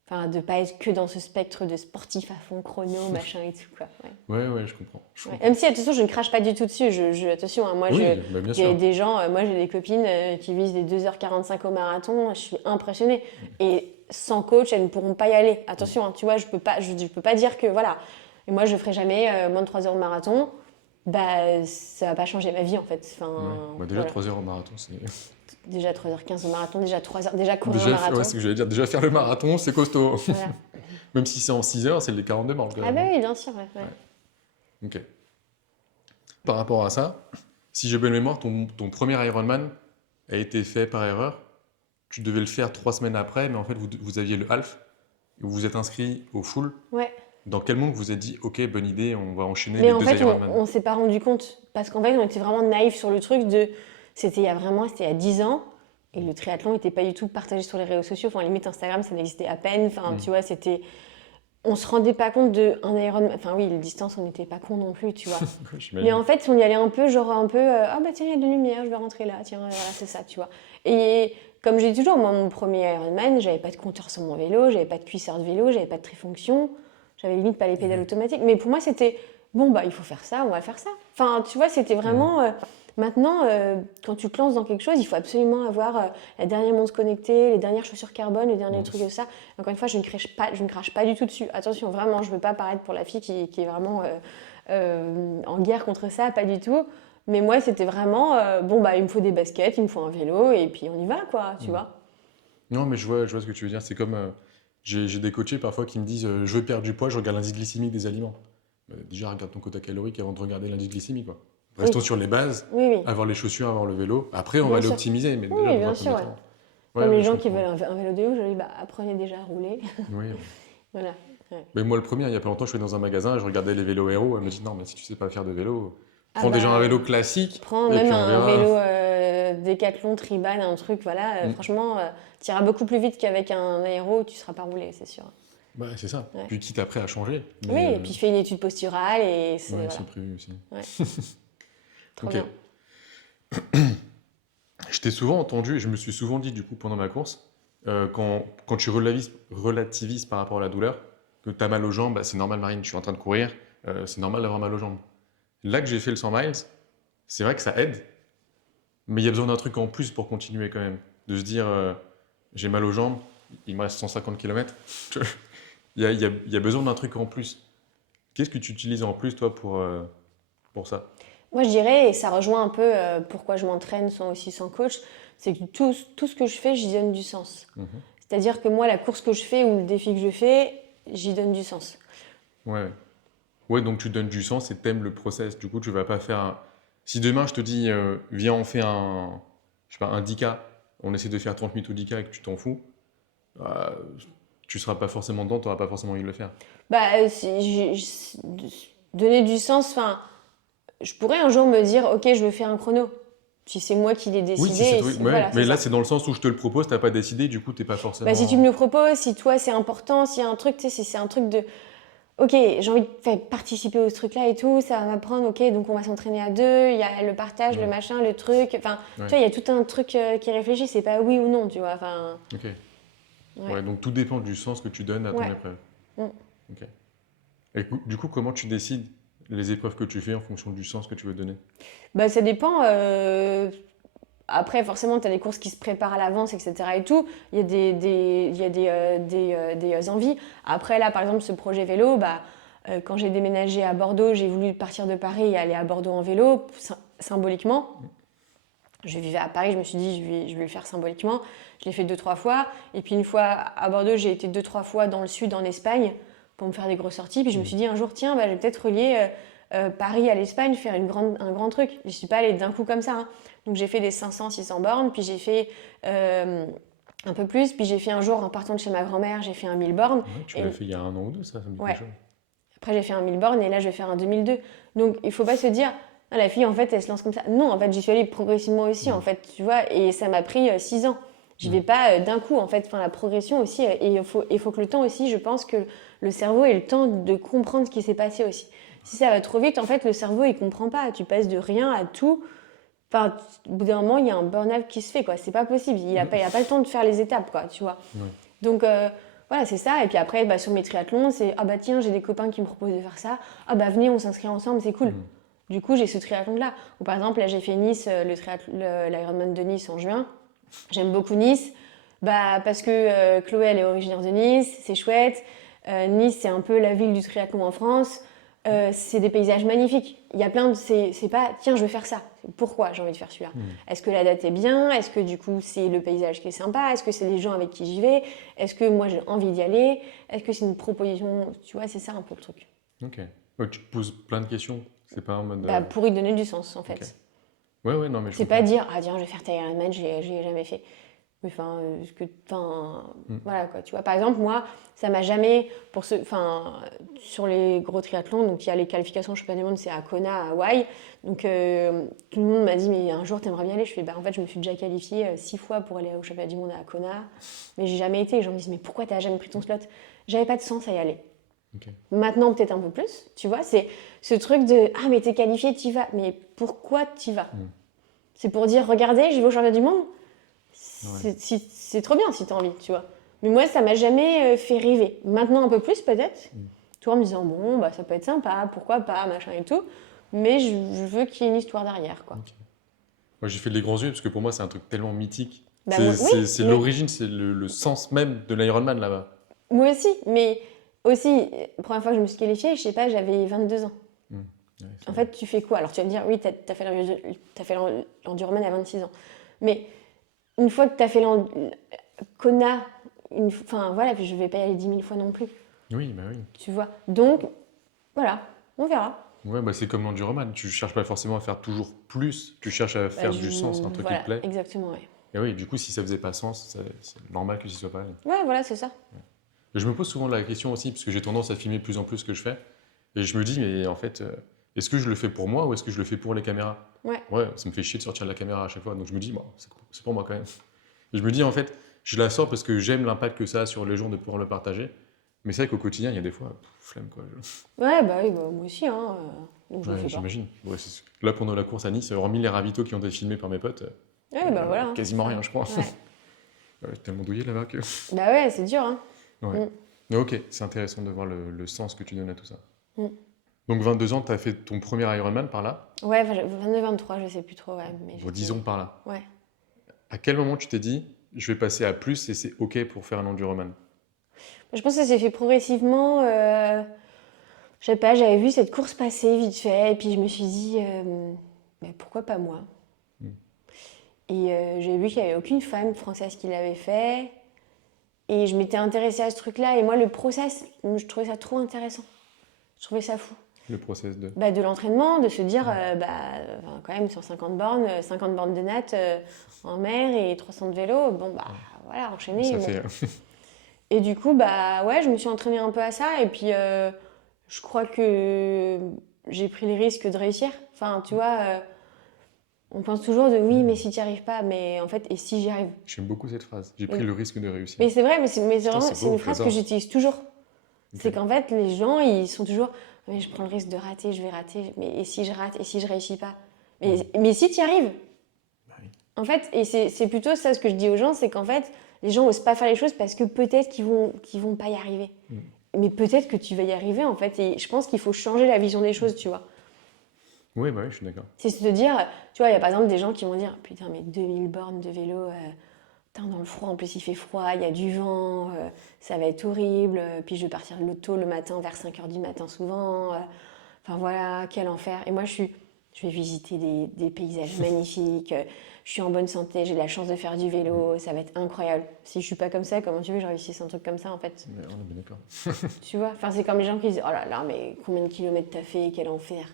Enfin, de pas être que dans ce spectre de sportif à fond, chrono, machin et tout, quoi. Ouais, je comprends. Même si, attention, je ne crache pas du tout dessus. Attention, hein, moi, j'ai des gens, moi, j'ai des copines qui visent des 2h45 au marathon. Je suis impressionnée. Et sans coach, elles ne pourront pas y aller. Attention, hein, tu vois, je peux pas dire que, voilà. Et moi, je ne ferai jamais moins de 3 heures au marathon. Bah, ça va pas changer ma vie, en fait. Enfin, déjà, 3 heures au marathon, c'est... Déjà 3h15 au marathon, déjà 3 heures, déjà courir un marathon. Ouais, c'est ce que j'allais dire. Déjà faire le marathon, c'est costaud. Voilà. Même si c'est en 6 heures, c'est les 42 bornes. Ah bah oui, bien sûr. Ouais. Ok. Par rapport à ça, si j'ai bonne mémoire, ton premier Ironman a été fait par erreur. Tu devais le faire 3 semaines après, mais en fait, vous aviez le half. Et vous vous êtes inscrit au full. Ouais. Dans quel moment vous vous êtes dit, ok, bonne idée, on va enchaîner les 2 Ironman? On s'est pas rendu compte. Parce qu'en fait, on était vraiment naïfs sur le truc de... C'était il y a 10 ans, et le triathlon n'était pas du tout partagé sur les réseaux sociaux. Enfin, limite, Instagram, ça n'existait à peine. Enfin, tu vois, c'était... On se rendait pas compte d'un Ironman. Enfin, oui, les distances, on n'était pas con non plus, tu vois. Mais en fait, on y allait un peu, ah bah tiens, il y a de la lumière, je vais rentrer là. Tiens, voilà, c'est ça, tu vois. Et comme je dis toujours, moi, mon premier Ironman, j'avais pas de compteur sur mon vélo, j'avais pas de cuisseur de vélo, j'avais pas de trifonction, j'avais limite pas les pédales automatiques. Mais pour moi, c'était bon, bah, il faut faire ça, on va faire ça. Enfin, tu vois, c'était vraiment... maintenant, quand tu te lances dans quelque chose, il faut absolument avoir la dernière montre connectée, les dernières chaussures carbone, les derniers trucs de ça. Encore une fois, je ne crache pas du tout dessus. Attention, vraiment, je ne veux pas paraître pour la fille qui est vraiment en guerre contre ça, pas du tout. Mais moi, c'était vraiment, bon, bah, il me faut des baskets, il me faut un vélo, et puis on y va, quoi, tu vois. Non, mais je vois ce que tu veux dire. C'est comme j'ai des coachés parfois qui me disent je veux perdre du poids, je regarde l'indice glycémique des aliments. Déjà, regarde ton quota calorique avant de regarder l'indice glycémique, quoi. Restons sur les bases, Oui. avoir les chaussures, avoir le vélo. Après, on Bien va aller sûr. optimiser. Mais Oui, déjà, dans bien un sûr, premier ouais. temps. Comme les je gens qui comprends. veulent un vélo de haut, je leur dis, bah, apprenez déjà à rouler. Oui. Voilà. Ouais. Mais moi, le premier, il y a pas longtemps, je suis dans un magasin et je regardais les vélos héros. Elle me dit non, mais si tu sais pas faire de vélo, Ah prends déjà un bah, vélo classique prends et même puis on un verra. vélo Décathlon, Tribal, un truc, voilà. Franchement, tu iras beaucoup plus vite qu'avec un aéro, tu ne seras pas roulé, c'est sûr. Bah, c'est ça. Ouais. Puis quitte après à changer. Oui, Mais, et puis fais une étude posturale et c'est... ouais, voilà. c'est prévu aussi. Ouais. Trop Ok. bien. Je t'ai souvent entendu et je me suis souvent dit du coup pendant ma course, quand tu relativises par rapport à la douleur, que tu as mal aux jambes, bah, c'est normal Marine, je suis en train de courir, c'est normal d'avoir mal aux jambes. Là que j'ai fait le 100 miles, c'est vrai que ça aide, mais il y a besoin d'un truc en plus pour continuer quand même. De se dire, j'ai mal aux jambes, il me reste 150 km, il y a besoin d'un truc en plus. Qu'est-ce que tu utilises en plus toi pour ça? Moi, je dirais, et ça rejoint un peu pourquoi je m'entraîne sans coach, c'est que tout ce que je fais, j'y donne du sens. Mhm. C'est-à-dire que moi, la course que je fais ou le défi que je fais, j'y donne du sens. Ouais. Ouais, donc tu donnes du sens et t'aimes le process. Du coup, tu vas pas faire un... Si demain je te dis, viens, on fait je sais pas, un 10K, on essaie de faire 30 minutes au 10K et que tu t'en fous, euh, tu seras pas forcément dedans, tu n'auras pas forcément envie de le faire. Bah, donner du sens, enfin, je pourrais un jour me dire, ok, je veux faire un chrono. Si c'est moi qui l'ai Oui, décidé, oui, ouais, voilà, mais c'est là ça. c'est dans le sens où je te le propose, t'as pas décidé, du coup t'es pas forcément... Bah, si tu me le proposes, si toi c'est important, s'il y a un truc, tu sais, si c'est un truc de, ok, j'ai envie de faire participer au ce truc-là et tout, ça va m'apprendre, ok, donc on va s'entraîner à deux, il y a le partage, le machin, le truc, enfin, tu vois, il y a tout un truc qui est réfléchi, c'est pas oui ou non, tu vois, enfin... Ok. Ouais. Ouais, donc tout dépend du sens que tu donnes à ton Ouais. épreuve. Mm. Ok. Et du coup, comment tu décides les épreuves que tu fais en fonction du sens que tu veux donner? Bah, ça dépend. Après, forcément, tu as des courses qui se préparent à l'avance, etc. et tout. Il y a des envies. Après, là, par exemple, ce projet vélo, bah, quand j'ai déménagé à Bordeaux, j'ai voulu partir de Paris et aller à Bordeaux en vélo, symboliquement. Je vivais à Paris, je me suis dit, je vais le faire symboliquement. Je l'ai fait 2-3 fois. Et puis, une fois à Bordeaux, j'ai été 2-3 fois dans le sud, en Espagne, pour me faire des grosses sorties. Puis, je me suis dit, un jour, tiens, bah, je vais peut-être relier Paris à l'Espagne, faire un grand truc. Je ne suis pas allée d'un coup comme ça, hein. Donc, j'ai fait des 500-600 bornes. Puis, j'ai fait un peu plus. Puis, j'ai fait un jour, en partant de chez ma grand-mère, j'ai fait un 1000 bornes. Ouais, tu l'as fait il y a 1 an ou 2, ça me dit Ouais. quelque chose. Après, j'ai fait un 1000 bornes et là, je vais faire un 2002. Donc, il ne faut pas se dire, ah, la fille, en fait, elle se lance comme ça. Non, en fait, j'y suis allée progressivement aussi, en fait, tu vois, et ça m'a pris 6 ans. Je vais pas d'un coup, en fait, enfin, la progression aussi, et il faut que le temps aussi, je pense que le cerveau ait le temps de comprendre ce qui s'est passé aussi. Si ça va trop vite, en fait, le cerveau, il comprend pas. Tu passes de rien à tout. Enfin, au bout d'un moment, il y a un burn-out qui se fait, quoi. C'est pas possible. Il a pas le temps de faire les étapes, quoi, tu vois. Ouais. Donc, voilà, c'est ça. Et puis après, bah, sur mes triathlons, c'est ah bah tiens, j'ai des copains qui me proposent de faire ça. Ah bah venez, on s'inscrit ensemble, c'est cool. Du coup, j'ai ce triathlon-là. Ou par exemple, là, j'ai fait Nice, l'Ironman de Nice en juin. J'aime beaucoup Nice, bah, parce que Chloé, elle est originaire de Nice, c'est chouette. Nice, c'est un peu la ville du triathlon en France. C'est des paysages magnifiques. Il y a plein de... C'est pas, tiens, je vais faire ça. Pourquoi j'ai envie de faire celui-là? Est-ce que la date est bien? Est-ce que du coup, c'est le paysage qui est sympa? Est-ce que c'est les gens avec qui j'y vais? Est-ce que moi, j'ai envie d'y aller? Est-ce que c'est une proposition? Tu vois, c'est ça un peu le truc. Ok. Ouais, tu te poses plein de questions. C'est pas en mode... Bah, pour y donner du sens, en fait. Ok. Ouais, non, mais je C'est pas comprends. dire, ah tiens, je vais faire Ironman, je l'ai jamais fait. Enfin, voilà quoi. Tu vois, par exemple, moi, ça m'a jamais, sur les gros triathlons, donc il y a les qualifications au championnat du monde, c'est à Kona, à Hawaï. Donc tout le monde m'a dit, mais un jour, t'aimerais bien aller? Je fais, bah en fait, je me suis déjà qualifiée 6 fois pour aller au championnat du monde à Kona, mais j'ai jamais été. Les gens me disent, mais pourquoi t'as jamais pris ton slot? J'avais pas de sens à y aller. Ok. Maintenant, peut-être un peu plus, tu vois, c'est ce truc de, ah mais t'es qualifiée, t'y vas. Mais pourquoi t'y vas? C'est pour dire, regardez, je vais au championnat du monde. C'est trop bien si t'as envie, tu vois. Mais moi, ça m'a jamais fait rêver. Maintenant, un peu plus peut-être. Tu vois, en me disant, bon, bah, ça peut être sympa, pourquoi pas, machin et tout. Mais je veux qu'il y ait une histoire derrière, quoi. Ok. Moi, j'ai fait les grands yeux parce que pour moi, c'est un truc tellement mythique. Bah, moi, oui, C'est mais l'origine, c'est le sens même de l'Ironman là-bas. moi aussi. Mais aussi, la première fois que je me suis qualifiée, je sais pas, j'avais 22 ans. Hmm. Ouais, En fait, tu fais quoi? Alors, tu vas me dire, oui, t'as fait l'enduroman à 26 ans. Mais une fois que t'as fait Kona, enfin voilà, puis je vais pas y aller 10 000 fois non plus, oui, bah oui. tu vois. Donc, voilà, on verra. Ouais, bah c'est comme l'enduroman. Tu cherches pas forcément à faire toujours plus. Tu cherches à faire du sens, un truc qui Voilà, te plaît. exactement, ouais. Et oui, du coup, si ça faisait pas sens, c'est normal que ce soit pas allé. Ouais, voilà, c'est ça. Et je me pose souvent la question aussi, parce que j'ai tendance à filmer de plus en plus ce que je fais. Et je me dis, mais en fait, est-ce que je le fais pour moi ou est-ce que je le fais pour les caméras? Ouais. Ouais, ça me fait chier de sortir de la caméra à chaque fois. Donc je me dis, bon, c'est pour moi quand même. Et je me dis, en fait, je la sors parce que j'aime l'impact que ça a sur les gens de pouvoir le partager. Mais c'est vrai qu'au quotidien, il y a des fois, flemme quoi. Ouais, bah oui, bah, moi aussi, hein. Donc je le Ouais, fais pas. j'imagine. Ouais, là, pendant la course à Nice, hormis les ravitaux qui ont été filmés par mes potes, Ouais, bah voilà. Hein, quasiment c'est ça. rien, je crois. Ouais. Ouais, tellement douillé là-bas que. Bah ouais, c'est dur, hein. Ouais. Mm. Mais ok, c'est intéressant de voir le sens que tu donnes à tout ça. Mm. Donc 22 ans, tu as fait ton premier Ironman par là, Ouais, 22-23, je sais plus trop, ouais. Mais disons par là. Ouais. À quel moment tu t'es dit, je vais passer à plus et c'est ok pour faire un enduroman? Je pense que ça s'est fait progressivement. Je sais pas, j'avais vu cette course passer vite fait, et puis je me suis dit, mais pourquoi pas moi? Mm. Et j'ai vu qu'il n'y avait aucune femme française qui l'avait fait. Et je m'étais intéressée à ce truc-là. Et moi, le process, je trouvais ça trop intéressant. Je trouvais ça fou. Le process de. Bah, de l'entraînement, de se dire, enfin, quand même, sur 50 bornes de natte en mer et 300 de vélo, bon, bah voilà, enchaîner. Ça bon. fait. Et du coup, bah ouais, je me suis entraînée un peu à ça. Et puis, je crois que j'ai pris le risque de réussir. Enfin, tu vois, on pense toujours de oui, mais si tu n'y arrives pas, mais en fait, et si j'y arrive? J'aime beaucoup cette phrase. J'ai pris le risque de réussir. Mais c'est vrai, mais c'est Putain, vraiment, c'est beau, une phrase que j'adore. j'utilise toujours. Ok. C'est qu'en fait, les gens, ils sont toujours, mais je prends le risque de rater, je vais rater, mais et si je rate, et si je réussis pas? Mais si tu y arrives? Bah oui. En fait, et c'est plutôt ça ce que je dis aux gens, c'est qu'en fait, les gens osent pas faire les choses parce que peut-être qu'ils vont pas y arriver. Mm. Mais peut-être que tu vas y arriver, en fait. Et je pense qu'il faut changer la vision des choses, tu vois. Oui, bah oui, je suis d'accord. C'est se dire, tu vois, il y a par exemple des gens qui vont dire, putain, mais 2000 bornes de vélo, putain, dans le froid, en plus il fait froid, il y a du vent, ça va être horrible, puis je vais partir tôt le matin, vers 5h du matin souvent, enfin voilà, quel enfer. Et moi je vais visiter des paysages magnifiques, je suis en bonne santé, j'ai la chance de faire du vélo, ça va être incroyable. Si je suis pas comme ça, comment tu veux que je réussisse un truc comme ça en fait? Mais on est bien d'accord. Tu vois, enfin c'est comme les gens qui disent, oh là là, mais combien de kilomètres t'as fait, quel enfer.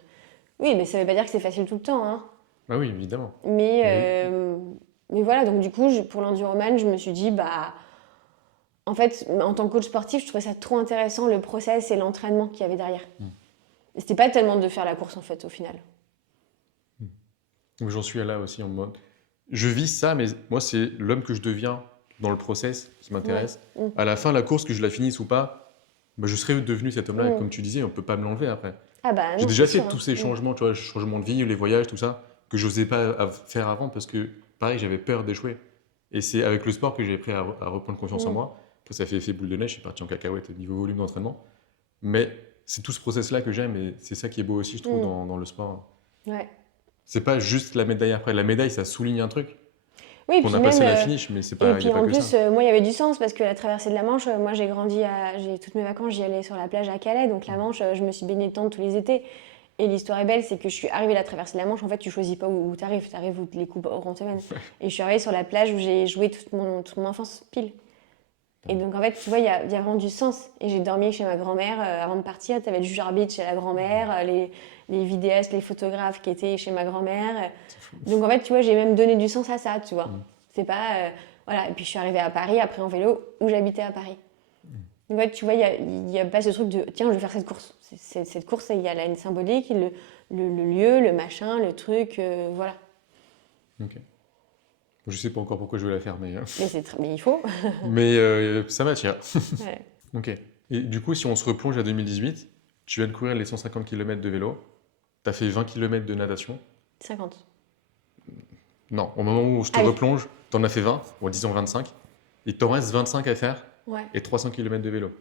Oui, mais ça veut pas dire que c'est facile tout le temps, hein. Bah oui, évidemment. Mais voilà, donc du coup, pour l'enduroman, je me suis dit, bah, en fait, en tant que coach sportif, je trouvais ça trop intéressant, le process et l'entraînement qu'il y avait derrière. Et c'était pas tellement de faire la course, en fait, au final. Donc j'en suis là aussi en mode. Je vis ça, mais moi, c'est l'homme que je deviens dans le process qui m'intéresse. Ouais. À la fin, la course, que je la finisse ou pas, bah, je serai devenu cet homme-là. Et Mm. comme tu disais, on peut pas me l'enlever après. Ah bah J'ai non, déjà c'est fait sûr, tous hein. ces changements, tu vois, changements de vie, les voyages, tout ça, que j'osais pas faire avant parce que, pareil, j'avais peur d'échouer. Et c'est avec le sport que j'ai appris à reprendre confiance en Mm. moi. Après, ça fait effet boule de neige, je suis parti en cacahuète au niveau volume d'entraînement. Mais c'est tout ce process-là que j'aime et c'est ça qui est beau aussi, je trouve, Mm. dans le sport. Ouais. C'est pas juste la médaille après. La médaille, ça souligne un truc. Oui, On puis a passé même, la finish, mais c'est et pas, y puis a pas en que plus, ça. moi, il y avait du sens parce que la traversée de la Manche, moi, j'ai toutes mes vacances, j'y allais sur la plage à Calais, donc la Manche, je me suis baignée dedans tous les étés. Et l'histoire est belle, c'est que je suis arrivée à la traversée de la Manche, en fait, tu choisis pas où t'arrives où les coups auront semaine. Et je suis arrivée sur la plage où j'ai joué toute mon enfance pile. Et donc, en fait, tu vois, il y a vraiment du sens. Et j'ai dormi chez ma grand-mère avant de partir. Tu avais le juge arbitre chez la grand-mère, les vidéastes, les photographes qui étaient chez ma grand-mère. C'est fou. Donc, en fait, tu vois, j'ai même donné du sens à ça, tu vois. Mm. C'est pas... voilà. Et puis, je suis arrivée à Paris, après en vélo, où j'habitais à Paris. Donc, en fait, tu vois, il y a pas ce truc de, tiens, je vais faire cette course. Cette course, il y a là une symbolique, le lieu, le machin, le truc, voilà. Ok. Je sais pas encore pourquoi je vais la faire, mais, Mais il faut. mais ça m'attire. Ouais. Ok. Et du coup, si on se replonge à 2018, tu viens de courir les 150 km de vélo, tu as fait 20 km de natation. 50. Non, au moment où je te Ah oui. replonge, tu en as fait 20, ou disons 25, et t'en restes 25 à faire, Ouais. et 300 km de vélo.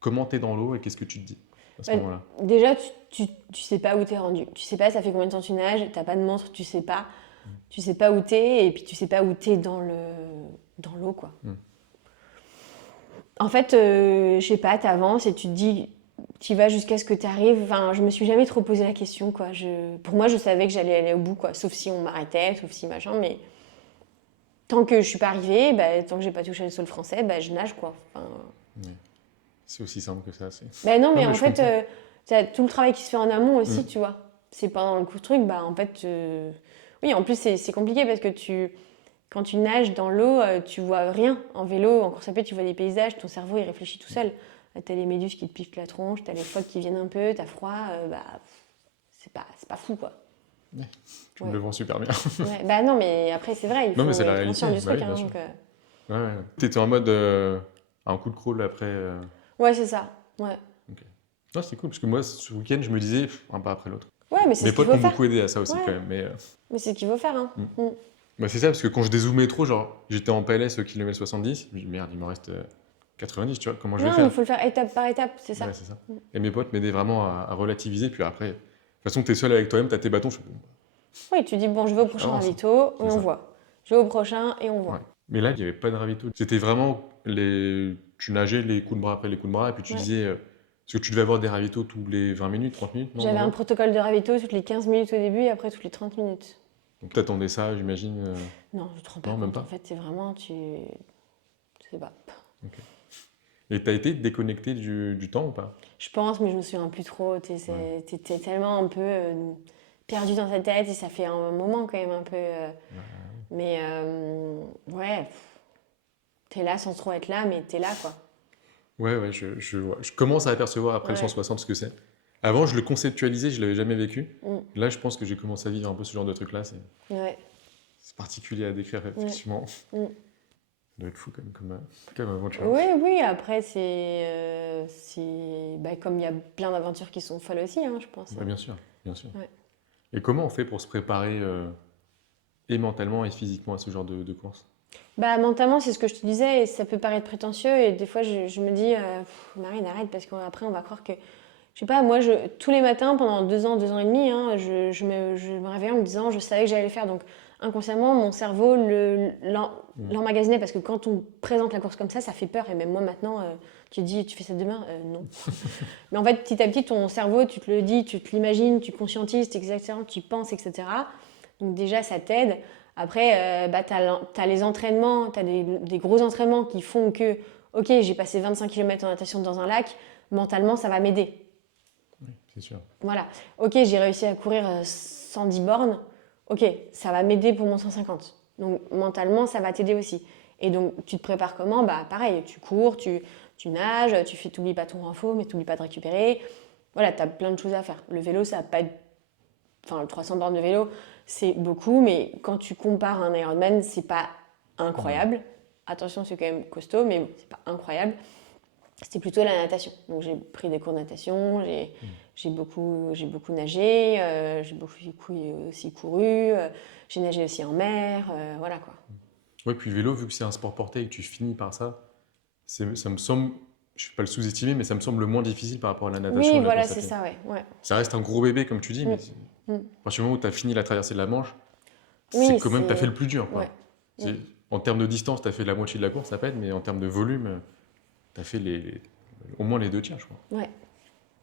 comment t'es dans l'eau et qu'est-ce que tu te dis à ce Ouais, moment-là? déjà, tu sais pas où t'es rendu. Tu sais pas, ça fait combien de temps tu nages, t'as pas de montre, tu sais pas. Tu sais pas où t'es, et puis tu sais pas où t'es dans l'eau, quoi. Mm. En fait, je sais pas, t'avances et tu te dis, tu vas jusqu'à ce que t'arrives. Enfin, je me suis jamais trop posé la question, quoi. Pour moi, je savais que j'allais aller au bout, quoi. Sauf si on m'arrêtait, sauf si machin, mais tant que je suis pas arrivée, bah, tant que j'ai pas touché le sol français, bah, je nage, quoi. Enfin, Ouais. C'est aussi simple que ça. bah non, Non, mais mais en je fait, comprends. t'as tout le travail qui se fait en amont aussi, Mm. tu vois. C'est pendant le coup de truc, bah en fait, oui, en plus c'est compliqué parce que quand tu nages dans l'eau, tu vois rien. En vélo, en course à pied, tu vois des paysages, ton cerveau il réfléchit tout seul. T'as les méduses qui te piquent la tronche, t'as les phoques qui viennent un peu, t'as froid, bah c'est pas fou, quoi. Tu me Ouais. le vends super bien. Ouais. Bah non, mais après c'est vrai, il Non, mais faut c'est la être réalité. conscient du Bah truc, oui, hein, bien sûr. donc, Ouais, ouais. T'étais en mode un coup de crawl après. ouais, c'est ça. Ouais. Ok. Non, c'est cool parce que moi, ce week-end, je me disais un pas après l'autre. Ouais, mais c'est Mes ce qu'il potes faut m'ont faire. beaucoup aidé à ça aussi, quand Ouais, même. Mais mais c'est ce qu'il faut faire, hein. mm. Mm. Bah, c'est ça, parce que quand je dézoomais trop, genre, j'étais en PLS au kilomètre 70, je me dis merde, il me reste 90, tu vois, comment je vais Non, mais il faire? faut le faire étape par étape, c'est ça. Ouais, c'est ça. Et mes potes m'aidaient vraiment à relativiser, puis après, de toute façon, t'es seul avec toi-même, t'as tes bâtons, je fais bon, Oui, tu dis, bon, je vais au prochain avance, hein. ravito et C'est on ça. voit. Je vais au prochain et on Ouais. voit. Mais là, il n'y avait pas de ravito. C'était vraiment tu nageais les coups de bras après les coups de bras, et puis tu Ouais. disais, parce que tu devais avoir des ravitaux tous les 20 minutes, 30 minutes, non, J'avais dans un l'eau? protocole de ravito toutes les 15 minutes au début et après toutes les 30 minutes. Donc t'attendais ça, j'imagine. Non, tu te rends pas Non, même compte. En pas. fait, c'est vraiment, je sais pas. Ok. Et t'as été déconnecté du temps ou pas? Je pense, mais je me souviens plus trop. Ouais. T'es tellement un peu perdu dans ta tête et ça fait un moment quand même un peu. Bah, Mais ouais, t'es là sans trop être là, mais t'es là, quoi. ouais, ouais, vois. Je commence à apercevoir après le Ouais. 160 ce que c'est. Avant, je le conceptualisais, je l'avais jamais vécu. Mm. Là, je pense que j'ai commencé à vivre un peu ce genre de truc-là. Ouais. C'est particulier à décrire, Ouais. effectivement. Mm. Ça doit être fou comme aventure. Oui, oui, après, bah, comme il y a plein d'aventures qui sont folles aussi, hein, je pense. Ouais, bien sûr, bien sûr. Ouais. Et comment on fait pour se préparer et mentalement et physiquement à ce genre de course? Bah, mentalement, c'est ce que je te disais, et ça peut paraître prétentieux, et des fois, je me dis, Marine, arrête, parce qu'après, on va croire que. Je sais pas, moi, tous les matins, pendant 2 ans et demi, hein, je me réveillais en me disant, je savais que j'allais le faire. Donc, inconsciemment, mon cerveau l'emmagasinait, parce que quand on présente la course comme ça fait peur. Et même moi, maintenant, tu te dis, tu fais ça demain? Non. Mais en fait, petit à petit, ton cerveau, tu te le dis, tu te l'imagines, tu conscientises, etc., tu y penses, etc. Donc, déjà, ça t'aide. Après, bah, t'as les entraînements, t'as des gros entraînements qui font que, ok, j'ai passé 25 km en natation dans un lac, mentalement, ça va m'aider. Oui, c'est sûr. Voilà. Ok, j'ai réussi à courir 110 bornes. Ok, ça va m'aider pour mon 150. Donc mentalement, ça va t'aider aussi. Et donc, tu te prépares comment? Bah pareil, tu cours, tu nages, t'oublies pas ton renfort, mais t'oublies pas de récupérer. Voilà, t'as plein de choses à faire. Le vélo, ça va pas être... Enfin, le 300 bornes de vélo, c'est beaucoup, mais quand tu compares à un Ironman, c'est pas incroyable. Attention, c'est quand même costaud, mais bon, c'est pas incroyable. C'était plutôt la natation. Donc j'ai pris des cours de natation, j'ai beaucoup nagé, j'ai beaucoup aussi couru, j'ai nagé aussi en mer, voilà quoi. Ouais, puis le vélo, vu que c'est un sport porté et que tu finis par ça, ça me semble, je ne vais pas le sous-estimer, mais ça me semble le moins difficile par rapport à la natation Oui, et la voilà, course à c'est pied. ça, ouais. Ouais. Ça reste un gros bébé, comme tu dis, mais Mm. à partir du moment où tu as fini la traversée de la Manche, c'est Oui, quand même, tu as fait c'est... le plus dur, Ouais. quoi. En termes de distance, tu as fait la moitié de la course, ça peut être, mais en termes de volume, tu as fait au moins les 2 tiers, je crois. Ouais.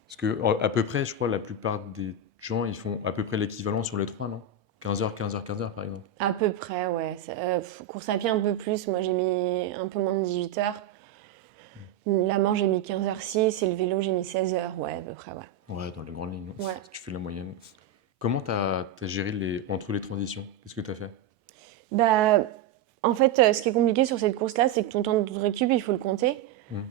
Parce que, à peu près, je crois, la plupart des gens, ils font à peu près l'équivalent sur les 3, non? 15 heures, 15 heures, 15 heures, par exemple. À peu près, ouais. Course à pied un peu plus, moi j'ai mis un peu moins de 18 heures. La Manche, j'ai mis 15h06 et le vélo, j'ai mis 16 heures, ouais, à peu près, ouais. Ouais, dans les grandes lignes, Ouais. si tu fais la moyenne. Comment tu as géré entre les transitions? Qu'est-ce que tu as fait? Bah, en fait, ce qui est compliqué sur cette course-là, c'est que ton temps de récup, il faut le compter.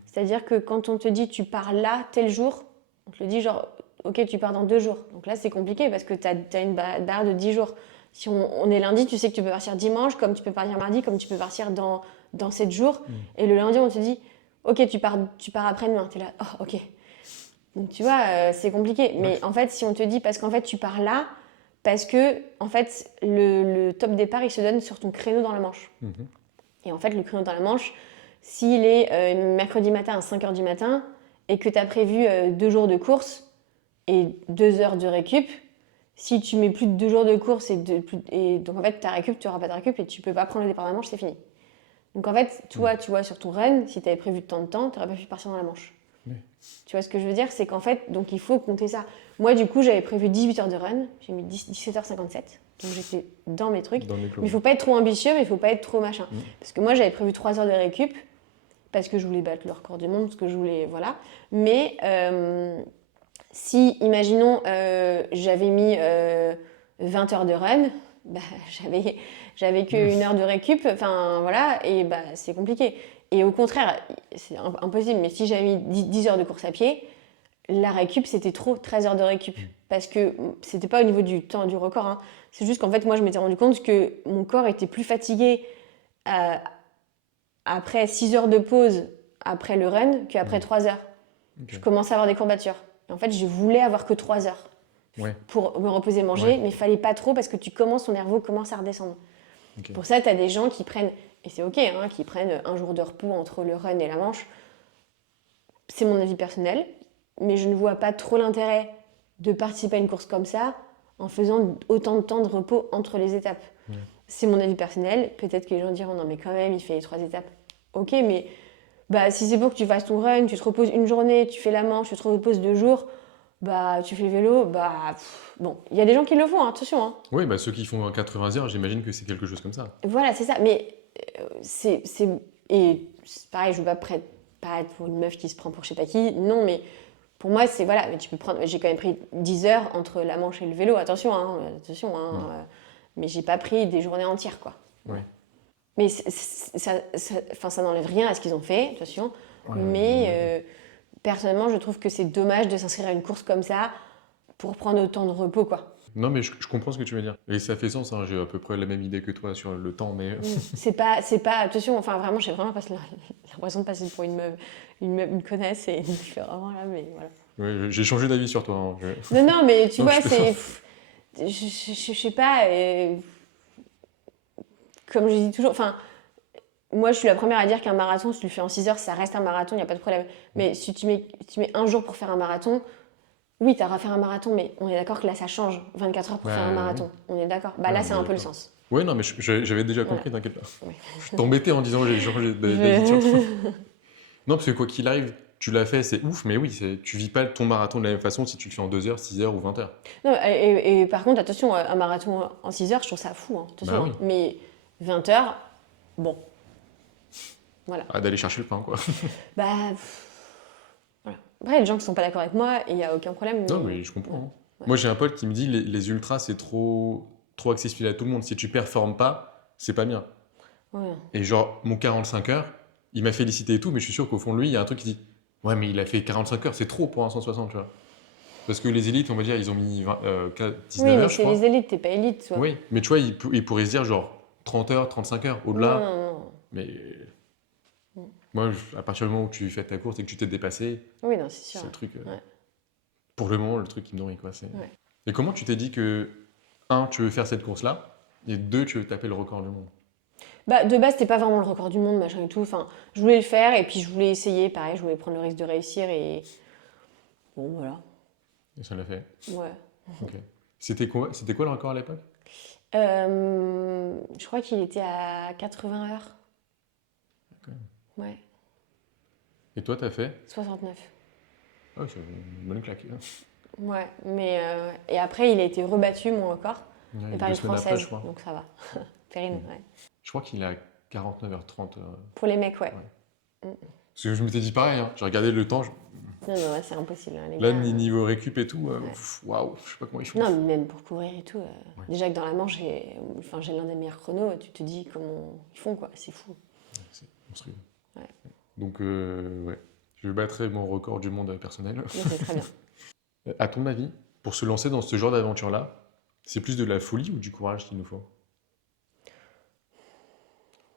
C'est-à-dire que quand on te dit tu pars là, tel jour, on te le dit genre, ok, tu pars dans 2 jours. Donc là, c'est compliqué parce que tu as une barre de 10 jours. Si on est lundi, tu sais que tu peux partir dimanche, comme tu peux partir mardi, comme tu peux partir dans 7 jours. Et le lundi, on te dit, ok, tu pars après-demain. Tu es là, oh, ok. Donc tu vois, c'est compliqué. Mais Ouais. en fait, si on te dit, parce qu'en fait, tu pars là, parce que en fait, le top départ, il se donne sur ton créneau dans la Manche. Et en fait, le créneau dans la Manche, s'il est mercredi matin à 5h du matin, et que tu as prévu 2 jours de course et 2 heures de récup, si tu mets plus de 2 jours de course et donc en fait ta récup, tu n'auras pas de récup et tu peux pas prendre le départ de la Manche, c'est fini. Donc en fait, toi, tu vois, sur ton run, si tu avais prévu tant de temps, tu n'aurais pas pu partir dans la Manche. Oui. Tu vois ce que je veux dire? C'est qu'en fait, donc il faut compter ça. Moi, du coup, j'avais prévu 18 heures de run, j'ai mis 17h57, donc j'étais dans mes trucs. Dans les clous. Mais il faut pas être trop ambitieux, mais il faut pas être trop machin. Parce que moi, j'avais prévu 3 heures de récup, parce que je voulais battre le record du monde, parce que je voulais, voilà. Mais si, imaginons, j'avais mis 20 heures de run, bah, j'avais que 1 heure de récup, enfin voilà, et bah, c'est compliqué. Et au contraire, c'est impossible, mais si j'avais mis 10 heures de course à pied, la récup, c'était trop, 13 heures de récup. Parce que c'était pas au niveau du temps du record, hein. C'est juste qu'en fait, moi, je m'étais rendu compte que mon corps était plus fatigué après 6 heures de pause après le run qu'après 3 heures. Okay. Je commençais à avoir des courbatures. Et en fait, je voulais avoir que 3 heures pour me reposer, manger, mais il fallait pas trop parce que ton cerveau commence à redescendre. Okay. Pour ça, tu as des gens qui prennent, et c'est ok, hein, qui prennent un jour de repos entre le run et la Manche. C'est mon avis personnel, mais je ne vois pas trop l'intérêt de participer à une course comme ça en faisant autant de temps de repos entre les étapes. C'est mon avis personnel. Peut-être que les gens diront non, mais quand même, il fait les 3 étapes. Ok, mais bah, si c'est pour que tu fasses ton run, tu te reposes une journée, tu fais la Manche, tu te reposes 2 jours, bah, tu fais le vélo, bah, bon, il y a des gens qui le font, hein, attention. Hein. Oui, bah, ceux qui font 80 heures, j'imagine que c'est quelque chose comme ça. Voilà, c'est ça. Mais et pareil, je veux pas être pour une meuf qui se prend pour je sais pas qui. Non, mais pour moi, c'est voilà. Mais tu peux prendre. J'ai quand même pris 10 heures entre la Manche et le vélo. Attention, hein. Mais j'ai pas pris des journées entières, quoi. Oui. Mais ça n'enlève rien à ce qu'ils ont fait, attention. Mais personnellement, je trouve que c'est dommage de s'inscrire à une course comme ça pour prendre autant de repos, quoi. Non, mais je comprends ce que tu veux dire. Et ça fait sens, hein, j'ai à peu près la même idée que toi sur le temps, mais... C'est pas... Attention, enfin vraiment, j'ai vraiment pas l'impression de passer pour une connasse et je fais vraiment là, mais voilà. Oui, j'ai changé d'avis sur toi. Hein. Non, mais tu vois, c'est... Je sais pas... Comme je dis toujours, enfin... Moi, je suis la première à dire qu'un marathon, si tu le fais en 6 heures, ça reste un marathon, il n'y a pas de problème. Mais si tu mets un jour pour faire un marathon... Oui, tu as fait un marathon, mais on est d'accord que là, ça change. 24 heures pour faire un marathon. On est d'accord. Bah là, c'est un peu le sens. Oui, non, mais j'avais déjà compris, t'inquiète pas. Oui. Je t'embêtais en disant j'ai changé d'avis sur toi. Non, parce que quoi qu'il arrive, tu l'as fait, c'est ouf, mais oui, tu vis pas ton marathon de la même façon si tu le fais en 2 heures, 6 heures ou 20 heures. Non, et par contre, attention, un marathon en 6 heures, je trouve ça fou. Hein, attention, oui. Mais 20 heures, bon. Voilà. Ah, d'aller chercher le pain, quoi. Bah... Voilà. Après, il y a des gens qui ne sont pas d'accord avec moi et il n'y a aucun problème. Non, mais je comprends. Ouais. Moi, j'ai un pote qui me dit les ultras, c'est trop accessible à tout le monde. Si tu performes pas, c'est pas bien. Ouais. Et genre, mon 45 heures, il m'a félicité et tout, mais je suis sûr qu'au fond de lui, il y a un truc qui dit ouais, mais il a fait 45 heures, c'est trop pour un 160, tu vois. Parce que les élites, on va dire, ils ont mis 19 heures, je crois. Oui, mais c'est les élites, t'es pas élite, toi. Oui, mais tu vois, il pourrait se dire genre 30 heures, 35 heures, au-delà. Non. Mais moi, à partir du moment où tu fais ta course et que tu t'es dépassé, oui, non, c'est sûr. C'est le truc. Pour le moment, le truc qui me nourrit, quoi. Et comment tu t'es dit que, 1, tu veux faire cette course-là, et 2, tu veux taper le record du monde? Bah, de base, c'était pas vraiment le record du monde, machin et tout. Enfin, je voulais le faire et puis je voulais essayer, pareil, je voulais prendre le risque de réussir et. Bon, voilà. Et ça l'a fait? Ouais. Ok. C'était quoi le record à l'époque? Je crois qu'il était à 80 heures. D'accord. Ouais. Et toi, t'as fait? 69. Ah, c'est une bonne claque. Hein. Ouais, mais. Et après, il a été rebattu, mon record, par une Française. Après, donc ça va. Perrine, ouais. Je crois qu'il est à 49h30. Pour les mecs, ouais. Parce que je m'étais dit pareil, hein. J'ai regardé le temps. Non, c'est impossible. Hein, les là, gars, niveau récup et tout, waouh, je sais pas comment ils font. Non, mais même pour courir et tout. Déjà que dans la Manche, j'ai l'un des meilleurs chronos, tu te dis comment ils font, quoi. C'est fou. C'est monstrueux. Ouais. Donc, ouais. Je battrai mon record du monde personnel. Non, c'est très bien. À ton avis, pour se lancer dans ce genre d'aventure-là, c'est plus de la folie ou du courage qu'il nous faut?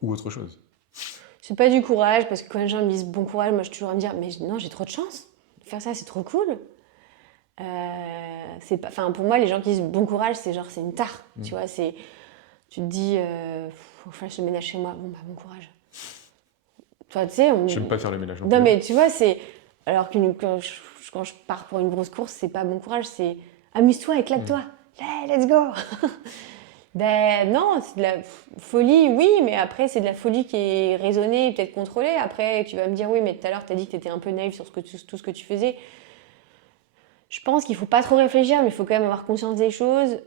Ou autre chose? C'est pas du courage, parce que quand les gens me disent bon courage, moi je suis toujours à me dire mais non, j'ai trop de chance de faire ça, c'est trop cool. C'est pas, enfin, pour moi, les gens qui disent bon courage, c'est genre c'est une tare. Tu vois, tu te dis faut que je fasse le ménage chez moi, bon courage. Toi, tu sais, J'aime pas faire le ménage. Non, mais tu vois, c'est Alors que quand je pars pour une grosse course, c'est pas bon courage, c'est amuse-toi, éclate-toi. Ouais, let's go. Ben non, c'est de la folie, oui, mais après, c'est de la folie qui est raisonnée, peut-être contrôlée. Après, tu vas me dire, oui, mais tout à l'heure, tu as dit que tu étais un peu naïf sur tout ce que tu faisais. Je pense qu'il faut pas trop réfléchir, mais il faut quand même avoir conscience des choses.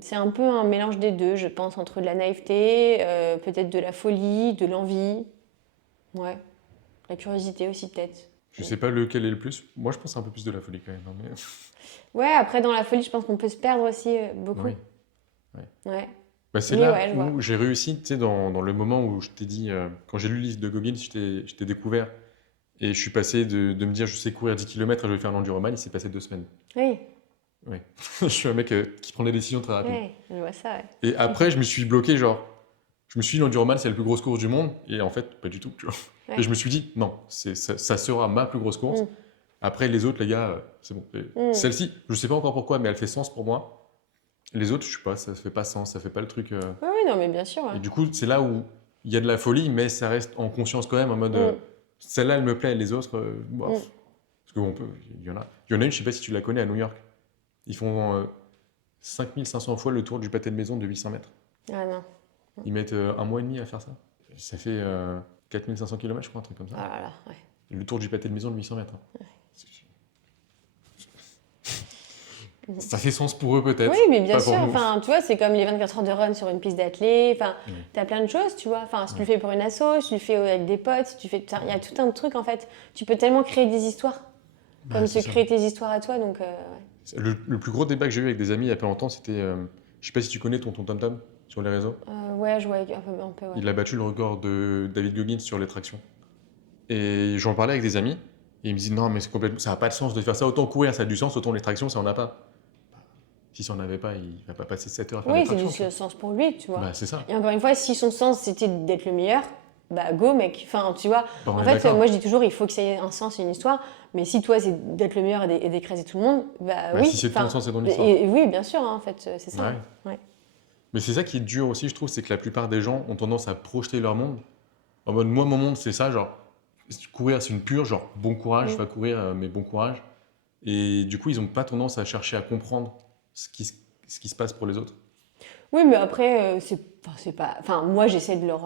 C'est un peu un mélange des deux, je pense, entre de la naïveté, peut-être de la folie, de l'envie. Ouais, la curiosité aussi, peut-être. Je sais pas lequel est le plus. Moi, je pense un peu plus de la folie quand même, hein, mais... Ouais, après, dans la folie, je pense qu'on peut se perdre aussi beaucoup. Oui. Ouais. Ouais. Bah, c'est Mais là ouais, je vois. où j'ai réussi, tu sais, dans le moment où je t'ai dit, quand j'ai lu le livre de Goggins, je t'ai découvert. Et je suis passé de me dire, je sais courir 10 km et je vais faire l'enduroman, il s'est passé 2 semaines. Oui, Ouais. Je suis un mec qui prend des décisions très rapides. ouais, je vois ça, ouais. Et après, je me suis bloqué, genre, je me suis dit, l'enduroman, c'est la plus grosse course du monde. Et en fait, pas du tout, tu vois. Ouais. Et je me suis dit, non, ça sera ma plus grosse course. Mm. Après, les autres, les gars, c'est bon. Celle-ci, je sais pas encore pourquoi, mais elle fait sens pour moi. Les autres, je sais pas, ça fait pas sens, ça fait pas le truc. Oui, oui, non, mais bien sûr. Ouais. Et du coup, c'est là où il y a de la folie, mais ça reste en conscience quand même, en mode, celle-là, elle me plaît, les autres, bof. Parce qu'on peut, il y en a une, je sais pas si tu la connais, à New York. Ils font 5500 fois le tour du pâté de maison de 800 mètres. Ah non. Ils mettent 1 mois et demi à faire ça. Ça fait 4500 km, je crois, un truc comme ça. Ah là là, ouais. Le tour du pâté de maison de 800 mètres. Hein. Ça fait sens pour eux peut-être. Oui, mais bien pas pour sûr. nous. Enfin, tu vois, c'est comme les 24 heures de run sur une piste d'athlée. Enfin, t'as plein de choses, tu vois. Enfin, si tu le fais pour une asso, si tu le fais avec des potes, si tu fais, il y a tout un truc en fait. Tu peux tellement créer des histoires, Bah, comme c'est te ça. créer tes histoires à toi. Donc, ouais. Le plus gros débat que j'ai eu avec des amis il y a pas longtemps, c'était, je sais pas si tu connais Tonton Tom Tom sur les réseaux. Ouais, je vois un peu, ouais. Il a battu le record de David Goggins sur les tractions. Et j'en parlais avec des amis, et ils me disent non, mais c'est complètement, ça n'a pas de sens de faire ça. Autant courir, ça a du sens, autant les tractions, ça en a pas. Si ça en avait pas, il va pas passer 7 heures à faire Oui, des c'est tractions. du sens pour lui, tu vois. Bah, c'est ça. Et encore une fois, si son sens c'était d'être le meilleur, bah go mec. Enfin, tu vois. Bah, on En est fait, d'accord. moi je dis toujours, il faut que ça ait un sens et une histoire. Mais si toi c'est d'être le meilleur et d'écraser tout le monde, bah Bah, oui. si c'est ton Enfin, sens, c'est ton histoire. et oui, bien sûr, hein, en fait, c'est ça. Ouais. Ouais. Mais c'est ça qui est dur aussi, je trouve, c'est que la plupart des gens ont tendance à projeter leur monde. En mode, moi, mon monde, c'est ça, genre, courir, c'est une pure, genre, bon courage, je vais courir, mais bon courage. Et du coup, ils n'ont pas tendance à chercher à comprendre ce qui se passe pour les autres. Oui, mais après, c'est pas. Enfin, moi, j'essaie de leur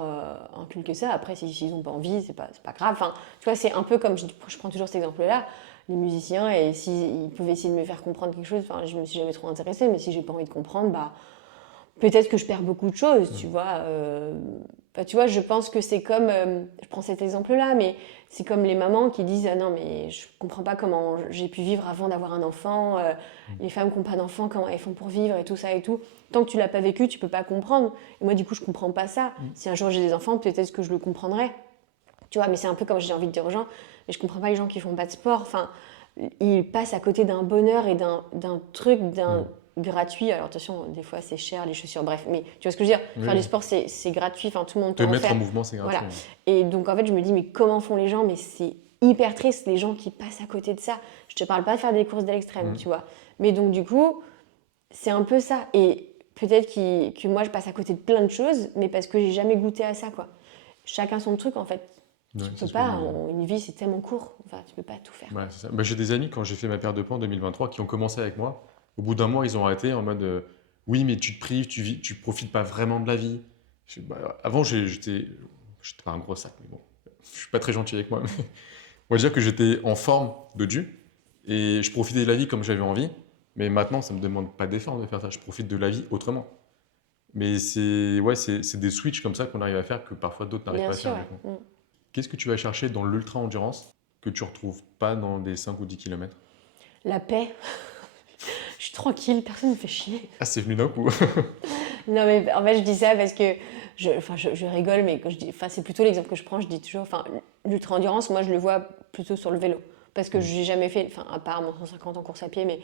inculquer ça. Après, s'ils n'ont pas envie, c'est pas grave. Enfin, tu vois, c'est un peu comme je prends toujours cet exemple-là, les musiciens, et s'ils pouvaient essayer de me faire comprendre quelque chose, enfin, je me suis jamais trop intéressée, mais si j'ai pas envie de comprendre, bah, peut-être que je perds beaucoup de choses, tu vois. Bah, tu vois, je pense que c'est comme. Je prends cet exemple-là, mais c'est comme les mamans qui disent ah non, mais je comprends pas comment j'ai pu vivre avant d'avoir un enfant. Les femmes qui n'ont pas d'enfant, comment elles font pour vivre et tout ça et tout. Tant que tu l'as pas vécu, tu peux pas comprendre. Et moi, du coup, je comprends pas ça. Si un jour j'ai des enfants, peut-être que je le comprendrai. Tu vois, mais c'est un peu comme j'ai envie de dire aux gens, mais je comprends pas les gens qui font pas de sport. Enfin, ils passent à côté d'un bonheur et d'un truc, d'un gratuit. Alors attention, des fois c'est cher les chaussures, bref. Mais tu vois ce que je veux dire. Faire du sport, c'est gratuit. Enfin, tout le monde peut Te en mettre faire. en mouvement, c'est gratuit. Voilà. Et donc en fait, je me dis, mais comment font les gens? Mais c'est hyper triste, les gens qui passent à côté de ça. Je te parle pas de faire des courses de l'extrême, tu vois. Mais donc du coup, c'est un peu ça. Et peut-être que moi, je passe à côté de plein de choses, mais parce que j'ai jamais goûté à ça, quoi. Chacun son truc, en fait. Ouais, Tu c'est peux ce pas, que- une vie c'est tellement court, enfin tu peux pas tout faire. Ouais, c'est ça. Bah, j'ai des amis, quand j'ai fait ma paire de poids en 2023, qui ont commencé avec moi. Au bout d'un mois, ils ont arrêté en mode oui, mais tu te prives, tu profites pas vraiment de la vie. Avant, j'étais pas un gros sac, mais bon, je suis pas très gentil avec moi. Mais on va dire que j'étais en forme de Dieu et je profitais de la vie comme j'avais envie. Mais maintenant, ça me demande pas d'effort de faire ça. Je profite de la vie autrement. Mais c'est des switches comme ça qu'on arrive à faire que parfois d'autres n'arrivent Bien pas à sûr, faire. Du coup. ouais. Qu'est-ce que tu vas chercher dans l'ultra-endurance que tu retrouves pas dans des 5 ou 10 km? La paix. Je suis tranquille, personne ne me fait chier. Ah, c'est venu d'un coup. Non mais en fait je dis ça parce que je rigole, mais quand je dis, c'est plutôt l'exemple que je prends, je dis toujours, l'ultra-endurance, moi je le vois plutôt sur le vélo. Parce que j'ai jamais fait, à part mon 150 en course à pied, mais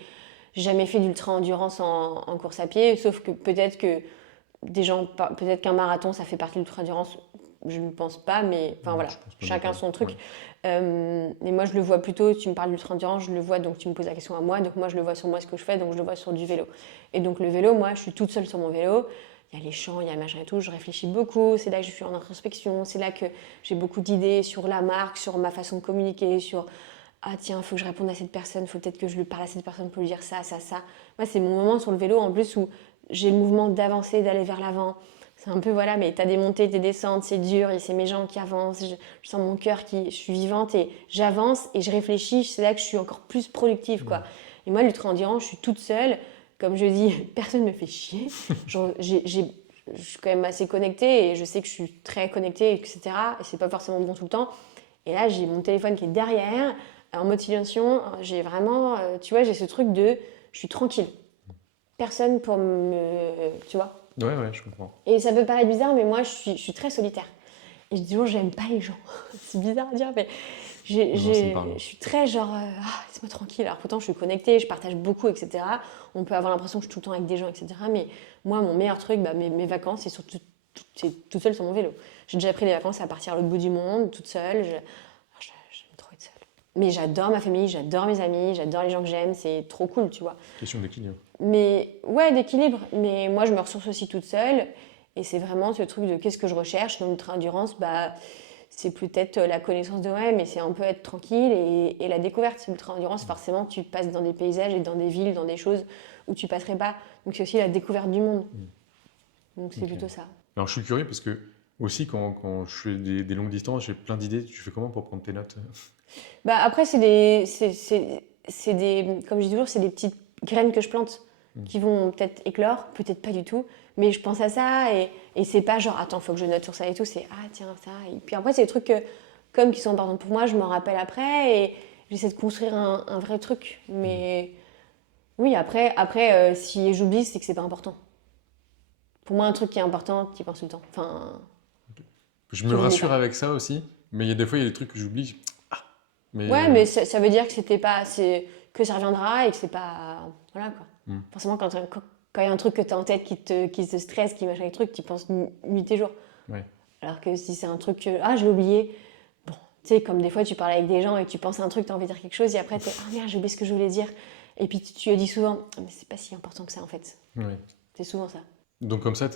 j'ai jamais fait d'ultra-endurance en course à pied, sauf que peut-être qu'un marathon ça fait partie de l'ultra-endurance, je ne pense pas, mais enfin voilà, Je pense pas chacun non plus. son truc. Ouais. Et moi je le vois plutôt, tu me parles d'ultra-endurance, je le vois, donc tu me poses la question à moi, donc moi je le vois sur moi ce que je fais, donc je le vois sur du vélo. Et donc le vélo, moi je suis toute seule sur mon vélo, il y a les champs, il y a machin et tout, je réfléchis beaucoup, c'est là que je suis en introspection, c'est là que j'ai beaucoup d'idées sur la marque, sur ma façon de communiquer, sur ah tiens, faut que je réponde à cette personne, faut peut-être que je lui parle à cette personne pour lui dire ça, ça, ça. Moi, c'est mon moment sur le vélo en plus où j'ai le mouvement d'avancer, d'aller vers l'avant. C'est un peu, voilà, mais t'as des montées, des descentes, c'est dur, et c'est mes jambes qui avancent, je sens mon cœur qui. Je suis vivante et j'avance et je réfléchis, c'est là que je suis encore plus productive, quoi. Et moi, l'ultra-endurance, je suis toute seule. Comme je dis, personne ne me fait chier. Genre, je suis quand même assez connectée et je sais que je suis très connectée, etc. Et c'est pas forcément bon tout le temps. Et là, j'ai mon téléphone qui est derrière, en mode silencieux. J'ai vraiment, tu vois, j'ai ce truc de, je suis tranquille. Personne pour me, tu vois. Ouais, ouais, je comprends. Et ça peut paraître bizarre, mais moi, je suis très solitaire. Et je dis toujours, j'aime pas les gens. C'est bizarre à dire, mais je suis très genre, laisse-moi tranquille. Alors pourtant, je suis connectée, je partage beaucoup, etc. On peut avoir l'impression que je suis tout le temps avec des gens, etc. Mais moi, mon meilleur truc, bah, mes vacances, c'est surtout toute seule sur mon vélo. J'ai déjà pris des vacances à partir à l'autre bout du monde, toute seule. J'aime trop être seule. Mais j'adore ma famille, j'adore mes amis, j'adore les gens que j'aime, c'est trop cool, tu vois. Question d'équilibre. Mais ouais, d'équilibre. Mais moi, je me ressource aussi toute seule. Et c'est vraiment ce truc de qu'est-ce que je recherche dans l'ultra-endurance, bah, c'est peut-être la connaissance de moi, mais c'est un peu être tranquille et la découverte. L'ultra-endurance, forcément, tu passes dans des paysages et dans des villes, dans des choses où tu passerais pas. Donc c'est aussi la découverte du monde. Donc c'est plutôt ça. Alors je suis curieux parce que aussi quand je fais des longues distances, j'ai plein d'idées. Tu fais comment pour prendre tes notes? Bah après, comme je dis toujours, c'est des petites graines que je plante qui vont peut-être éclore, peut-être pas du tout. Mais je pense à ça et c'est pas genre, attends, faut que je note sur ça et tout. C'est, ah tiens, ça. Et puis après, c'est des trucs qui sont importants pour moi, je m'en rappelle après et j'essaie de construire un vrai truc. Mais oui, après si j'oublie, c'est que c'est pas important. Pour moi, un truc qui est important, tu y penses tout le temps. Enfin, Je me rassure avec ça aussi, mais il y a des fois, il y a des trucs que j'oublie. Mais ouais, mais ça veut dire que c'était pas, que ça reviendra et que c'est pas, voilà quoi. Forcément, quand il y a un truc que tu as en tête qui te stresse, qui machin les trucs, tu penses nuit et jour. Ouais. Alors que si c'est un truc que, je l'ai oublié, bon, tu sais, comme des fois tu parles avec des gens et que tu penses à un truc, tu as envie de dire quelque chose et après tu es, ah merde, j'ai oublié ce que je voulais dire. Et puis tu le dis souvent, ah, mais c'est pas si important que ça en fait. Ouais. C'est souvent ça. Donc comme ça,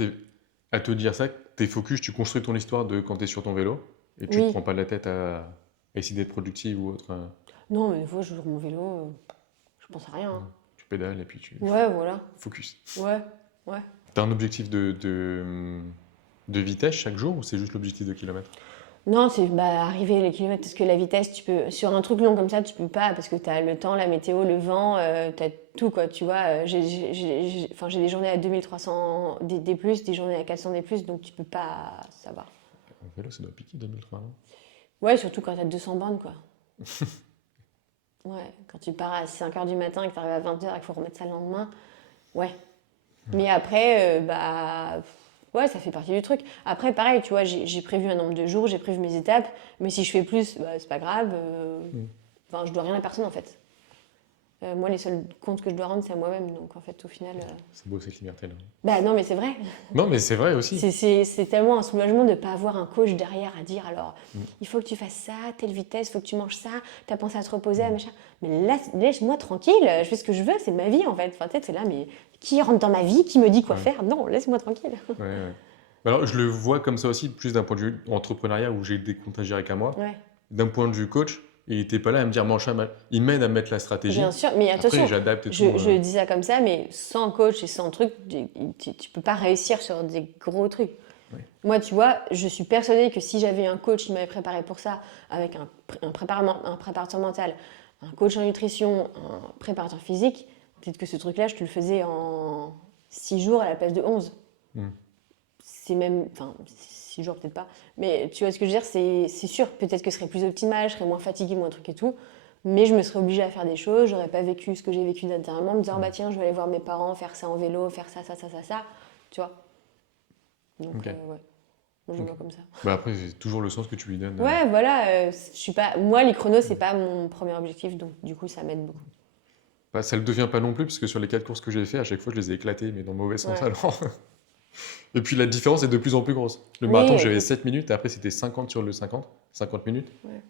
à te dire ça, t'es focus, tu construis ton histoire de quand t'es sur ton vélo et tu te prends pas la tête à essayer d'être productive ou autre. Non, mais des fois, je joue sur mon vélo, je pense à rien. Tu pédales et puis tu Ouais, voilà. focus. Ouais. T'as un objectif de vitesse chaque jour ou c'est juste l'objectif de kilomètres? Non, c'est arriver les kilomètres, parce que la vitesse, tu peux, sur un truc long comme ça, tu peux pas, parce que tu as le temps, la météo, le vent, tu as tout, quoi, tu vois. J'ai des journées à 2300 des plus, des journées à 400 des plus, donc tu peux pas savoir. En vélo, ça doit piquer 2003, non? Ouais, surtout quand tu as 200 bornes, quoi. Ouais, quand tu pars à 5h du matin et que tu arrives à 20h et qu'il faut remettre ça le lendemain, ouais. Mais après, ouais, ça fait partie du truc. Après, pareil, tu vois, j'ai prévu un nombre de jours, j'ai prévu mes étapes, mais si je fais plus, c'est pas grave. Enfin, je dois rien à personne, en fait. Moi, les seuls comptes que je dois rendre, c'est à moi-même. Donc, en fait, au final... C'est beau cette liberté-là. Bah non, mais c'est vrai. Non, mais c'est vrai aussi. C'est tellement un soulagement de ne pas avoir un coach derrière à dire, alors, il faut que tu fasses ça, telle vitesse, il faut que tu manges ça, t'as pensé à te reposer, machin. Mais laisse-moi tranquille, je fais ce que je veux, c'est ma vie, en fait. Enfin, peut-être, c'est là, mais qui rentre dans ma vie, qui me dit quoi faire? Non, laisse-moi tranquille. Ouais. Alors, je le vois comme ça aussi, plus d'un point de vue entrepreneuriat où j'ai des comptes à gérer qu'à moi. Ouais. D'un point de vue coach, il n'était pas là à me dire mange ça, il m'aide à mettre la stratégie. Bien sûr, mais attention, après j'adapte et tout. Je dis ça comme ça, mais sans coach et sans truc, tu peux pas réussir sur des gros trucs. Ouais. Moi, tu vois, je suis persuadée que si j'avais un coach qui m'avait préparé pour ça, avec un préparateur mental, un coach en nutrition, un préparateur physique, peut-être que ce truc-là, je te le faisais en 6 jours à la place de 11. C'est même... Enfin, 6 jours peut-être pas. Mais tu vois ce que je veux dire, c'est sûr. Peut-être que ce serait plus optimal, je serais moins fatiguée, moins truc et tout. Mais je me serais obligée à faire des choses, j'aurais pas vécu ce que j'ai vécu dernièrement, me disant, bah tiens, je vais aller voir mes parents, faire ça en vélo, faire ça, tu vois. Donc, ouais. Moi, je vois comme ça. Bah après, c'est toujours le sens que tu lui donnes. Ouais, voilà. Je suis pas... Moi, les chronos, c'est pas mon premier objectif, donc du coup, ça m'aide beaucoup. Bah, ça le devient pas non plus, parce que sur les 4 courses que j'ai fait, à chaque fois, je les ai éclatées, mais dans le mauvais sens alors. Et puis la différence est de plus en plus grosse. Le marathon, j'avais 7 minutes, et après c'était 50 sur le 50 minutes. Ouais.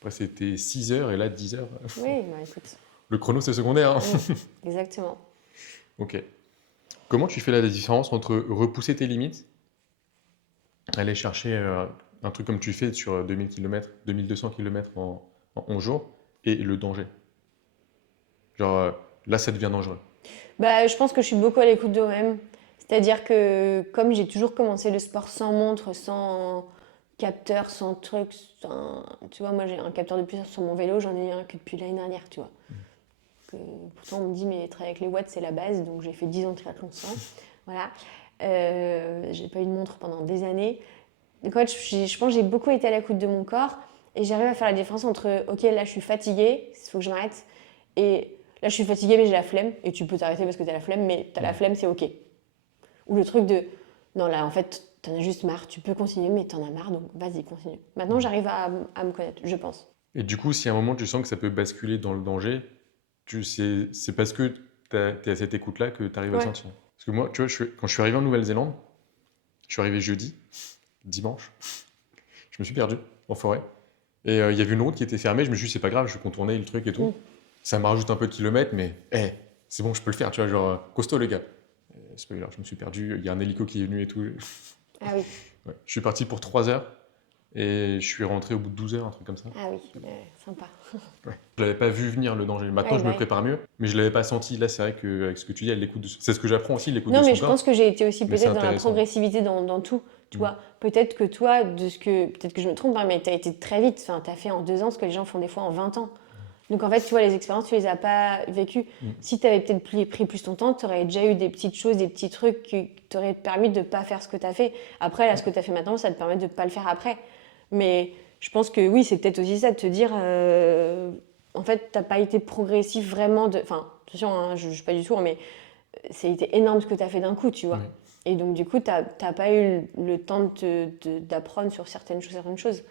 Après c'était 6 heures, et là 10 heures. Oui, bah écoute. Le chrono, c'est secondaire. Hein. Oui, exactement. Ok. Comment tu fais la différence entre repousser tes limites, aller chercher un truc comme tu fais sur 2000 km, 2200 km en 11 jours, et le danger? Genre, là, ça devient dangereux. Bah, je pense que je suis beaucoup à l'écoute de moi-même. C'est-à-dire que comme j'ai toujours commencé le sport sans montre, sans capteur, sans truc, tu vois, moi j'ai un capteur de puissance sur mon vélo, j'en ai un que depuis l'année dernière, tu vois. Pourtant on me dit mais travailler avec les watts c'est la base, donc j'ai fait 10 ans de triathlon sans. Voilà. J'ai pas eu de montre pendant des années. Donc en fait, je pense que j'ai beaucoup été à l'écoute de mon corps et j'arrive à faire la différence entre ok là je suis fatiguée, il faut que je m'arrête, et là je suis fatiguée mais j'ai la flemme, et tu peux t'arrêter parce que t'as la flemme, mais t'as la flemme, c'est ok. Ou le truc de non là en fait t'en as juste marre, tu peux continuer mais t'en as marre donc vas-y continue. Maintenant j'arrive à me connaître, je pense. Et du coup, si à un moment tu sens que ça peut basculer dans le danger, c'est parce que t'es à cette écoute-là que tu arrives à le Ouais. sentir. Parce que moi, tu vois, quand je suis arrivé en Nouvelle-Zélande, je suis arrivé jeudi, dimanche, je me suis perdu en forêt. Et il y avait une route qui était fermée, je me suis dit, c'est pas grave, je vais contourner le truc et tout. Ça me rajoute un peu de kilomètres, mais c'est bon, je peux le faire, tu vois, genre, costaud les gars. C'est pas grave, je me suis perdu, il y a un hélico qui est venu et tout. Ah oui, Ouais. Je suis parti pour 3 heures et je suis rentré au bout de 12 heures, un truc comme ça. ah oui, sympa. Ouais. Je l'avais pas vu venir le danger. Maintenant, Ouais, je bah me oui. prépare mieux, mais je l'avais pas senti. Là, c'est vrai qu'avec ce que tu dis, c'est ce que j'apprends aussi, l'écoute Non de mais son je corps. pense que j'ai été aussi Mais c'est peut-être dans la intéressant. progressivité dans tout, tu Mm. vois. Peut-être que toi, peut-être que je me trompe, hein, mais t'as été très vite, enfin t'as fait en 2 ans ce que les gens font des fois en 20 ans. Donc en fait, tu vois, les expériences, tu les as pas vécues. Si tu avais peut-être pris plus ton temps, tu aurais déjà eu des petites choses, des petits trucs qui t'auraient permis de pas faire ce que tu as fait. Après, là, ce que tu as fait maintenant, ça te permet de pas le faire après. Mais je pense que oui, c'est peut-être aussi ça, de te dire, en fait, t'as pas été progressif vraiment. Enfin, attention, hein, je suis pas du tout, hein, mais ça a été énorme ce que tu as fait d'un coup, tu vois. Oui. Et donc, du coup, tu n'as pas eu le temps d'apprendre sur certaines choses.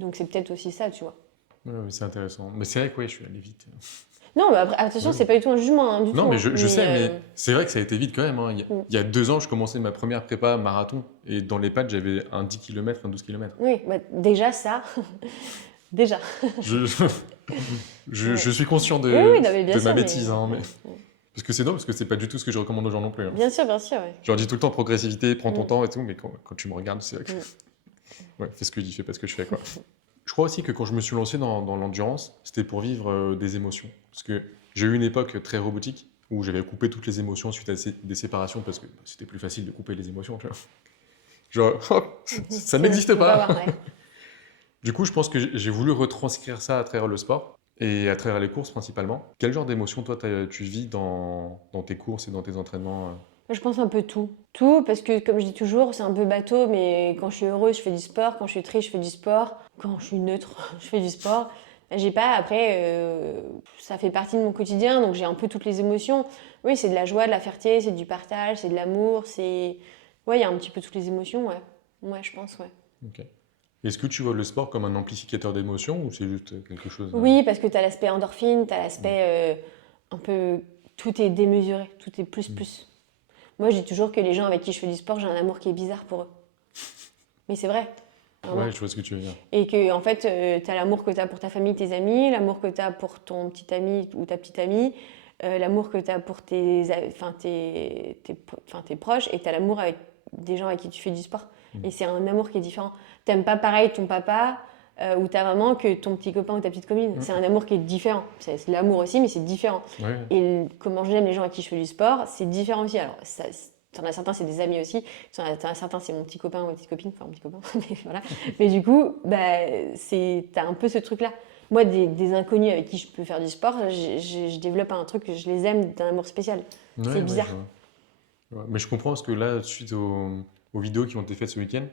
Donc, c'est peut-être aussi ça, tu vois. Ouais, mais c'est intéressant. Mais c'est vrai que ouais, je suis allé vite. Non, mais après, attention, Ouais. c'est pas du tout un jugement, hein, du Non, tout. mais Hein. je sais, mais euh, c'est vrai que ça a été vite quand même. Hein. Mm. Il y a 2 ans, je commençais ma première prépa marathon et dans les pattes, j'avais un 10 km, un 12 km. Oui, bah, déjà ça. Déjà. Je, je, Ouais. je suis conscient Oui, oui, non, mais bien de ma sûr. bêtise, hein, mais... Ouais. Parce que c'est drôle, parce que c'est pas du tout ce que je recommande aux gens non plus. Hein. Bien sûr, ouais. Je leur dis tout le temps progressivité, prends ton Mm. temps et tout, mais quand tu me regardes, c'est vrai que. Ouais, fais ce que je dis, fais pas ce que je fais, quoi. Je crois aussi que quand je me suis lancé dans l'endurance, c'était pour vivre des émotions. Parce que j'ai eu une époque très robotique où j'avais coupé toutes les émotions suite à des séparations parce que c'était plus facile de couper les émotions, tu vois. Genre, hop, ça n'existe Faut pas. voir, ouais. Du coup, je pense que j'ai voulu retranscrire ça à travers le sport et à travers les courses principalement. Quel genre d'émotions, toi, tu vis dans tes courses et dans tes entraînements Je pense un peu tout. Tout, parce que comme je dis toujours, c'est un peu bateau, mais quand je suis heureuse, je fais du sport. Quand je suis triste, je fais du sport. Quand je suis neutre, je fais du sport. J'ai pas, après, ça fait partie de mon quotidien, donc j'ai un peu toutes les émotions. Oui, c'est de la joie, de la fierté, c'est du partage, c'est de l'amour, c'est... Ouais, il y a un petit peu toutes les émotions, ouais. Ouais, je pense, ouais. Ok. Est-ce que tu vois le sport comme un amplificateur d'émotions ou c'est juste quelque chose Oui, parce que tu as l'aspect endorphine, tu as l'aspect un peu... Tout est démesuré, tout est plus. Moi, je dis toujours que les gens avec qui je fais du sport, j'ai un amour qui est bizarre pour eux. Mais c'est vrai. Vraiment. Ouais, je vois ce que tu veux dire. Et que, en fait, tu as l'amour que tu as pour ta famille, tes amis, l'amour que tu as pour ton petit ami ou ta petite amie, l'amour que tu as pour tes proches, et tu as l'amour avec des gens avec qui tu fais du sport. Et c'est un amour qui est différent. T'aimes pas pareil ton papa ou ta maman que ton petit copain ou ta petite copine. C'est un amour qui est différent. C'est de l'amour aussi, mais c'est différent. Ouais. Et comment j'aime les gens avec qui je fais du sport, c'est différent aussi. Alors, t'en as certains, c'est des amis aussi. T'en as certains, c'est mon petit copain ou ma petite copine. Enfin, mon petit copain, mais voilà. Mais du coup, bah, t'as un peu ce truc-là. Moi, des inconnus avec qui je peux faire du sport, je développe un truc que je les aime d'un amour spécial. Ouais, C'est bizarre. Ouais. Mais je comprends parce que là, suite aux vidéos qui ont été faites ce week-end,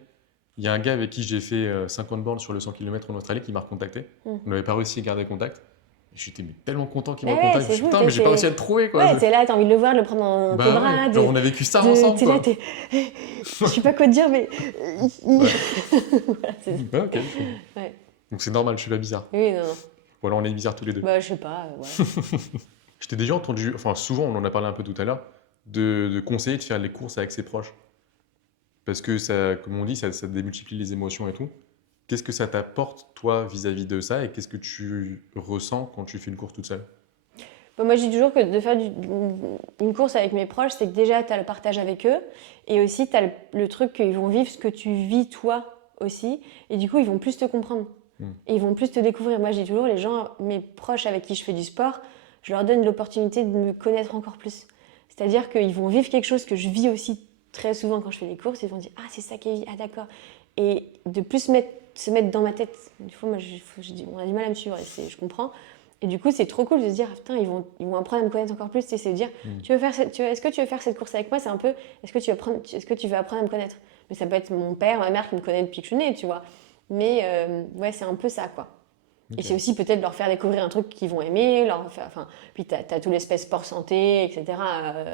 il y a un gars avec qui j'ai fait 50 bornes sur le 100 km en Australie qui m'a recontacté. On n'avait pas réussi à garder contact. Et j'étais tellement content qu'il me Ouais, recontacte. c'est Je fou, putain, mais j'ai pas réussi à le trouver, quoi. Ouais, t'es là, t'as envie de le voir, de le prendre dans tes Bah bras. ouais, genre on a vécu ça ensemble, T'es quoi. là, je sais pas quoi te dire, mais... Ouais. Voilà, c'est... Ouais, ok. Ouais. Donc c'est normal, je suis pas bizarre. Oui, non. Ou alors on est bizarres tous les deux. Bah, je sais pas, voilà. Je t'ai déjà entendu, enfin souvent, on en a parlé un peu tout à l'heure, de conseiller de faire les courses avec ses proches. Parce que ça, comme on dit, ça démultiplie les émotions et tout. Qu'est-ce que ça t'apporte, toi, vis-à-vis de ça, et qu'est-ce que tu ressens quand tu fais une course toute seule? Bah, moi, je dis toujours que de faire une course avec mes proches, c'est que déjà, t'as le partage avec eux, et aussi, t'as le truc qu'ils vont vivre ce que tu vis toi aussi, et du coup, ils vont plus te comprendre. Et ils vont plus te découvrir. Moi, je dis toujours, les gens, mes proches avec qui je fais du sport, je leur donne l'opportunité de me connaître encore plus. C'est-à-dire qu'ils vont vivre quelque chose que je vis aussi très souvent quand je fais des courses. Ils vont dire, ah, c'est ça qu'elle vit, ah, d'accord. Et de plus se mettre dans ma tête. Des fois, moi, on a du mal à me suivre, et je comprends. Et du coup, c'est trop cool de se dire, ah, putain, ils vont apprendre à me connaître encore plus. C'est de dire, est-ce que tu veux faire cette course avec moi? C'est un peu, est-ce que tu veux apprendre à me connaître? Mais ça peut être mon père, ma mère qui me connaît depuis que je suis née, tu vois. Mais ouais, c'est un peu ça, quoi. Okay. Et c'est aussi peut-être leur faire découvrir un truc qu'ils vont aimer, puis t'as tout l'aspect sport santé, etc.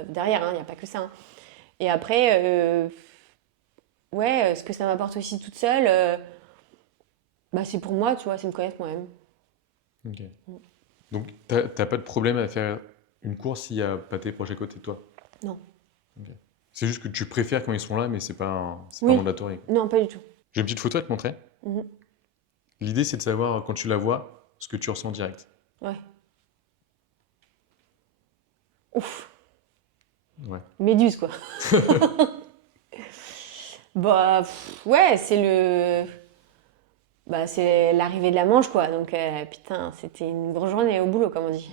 Derrière, il n'y a pas que ça. Hein. Et après, ouais, ce que ça m'apporte aussi toute seule, c'est pour moi, tu vois, c'est me connaître moi-même. Ok. Donc, t'as pas de problème à faire une course s'il n'y a pas tes proches à côté de toi? Non. Okay. C'est juste que tu préfères quand ils sont là, mais c'est pas mandatory. Non, pas du tout. J'ai une petite photo à te montrer. L'idée, c'est de savoir, quand tu la vois, ce que tu ressens direct. Ouais. Ouf. Ouais. Méduse, quoi. Ouais, c'est l'arrivée de la Manche, quoi. Donc, putain, c'était une grosse journée au boulot, comme on dit.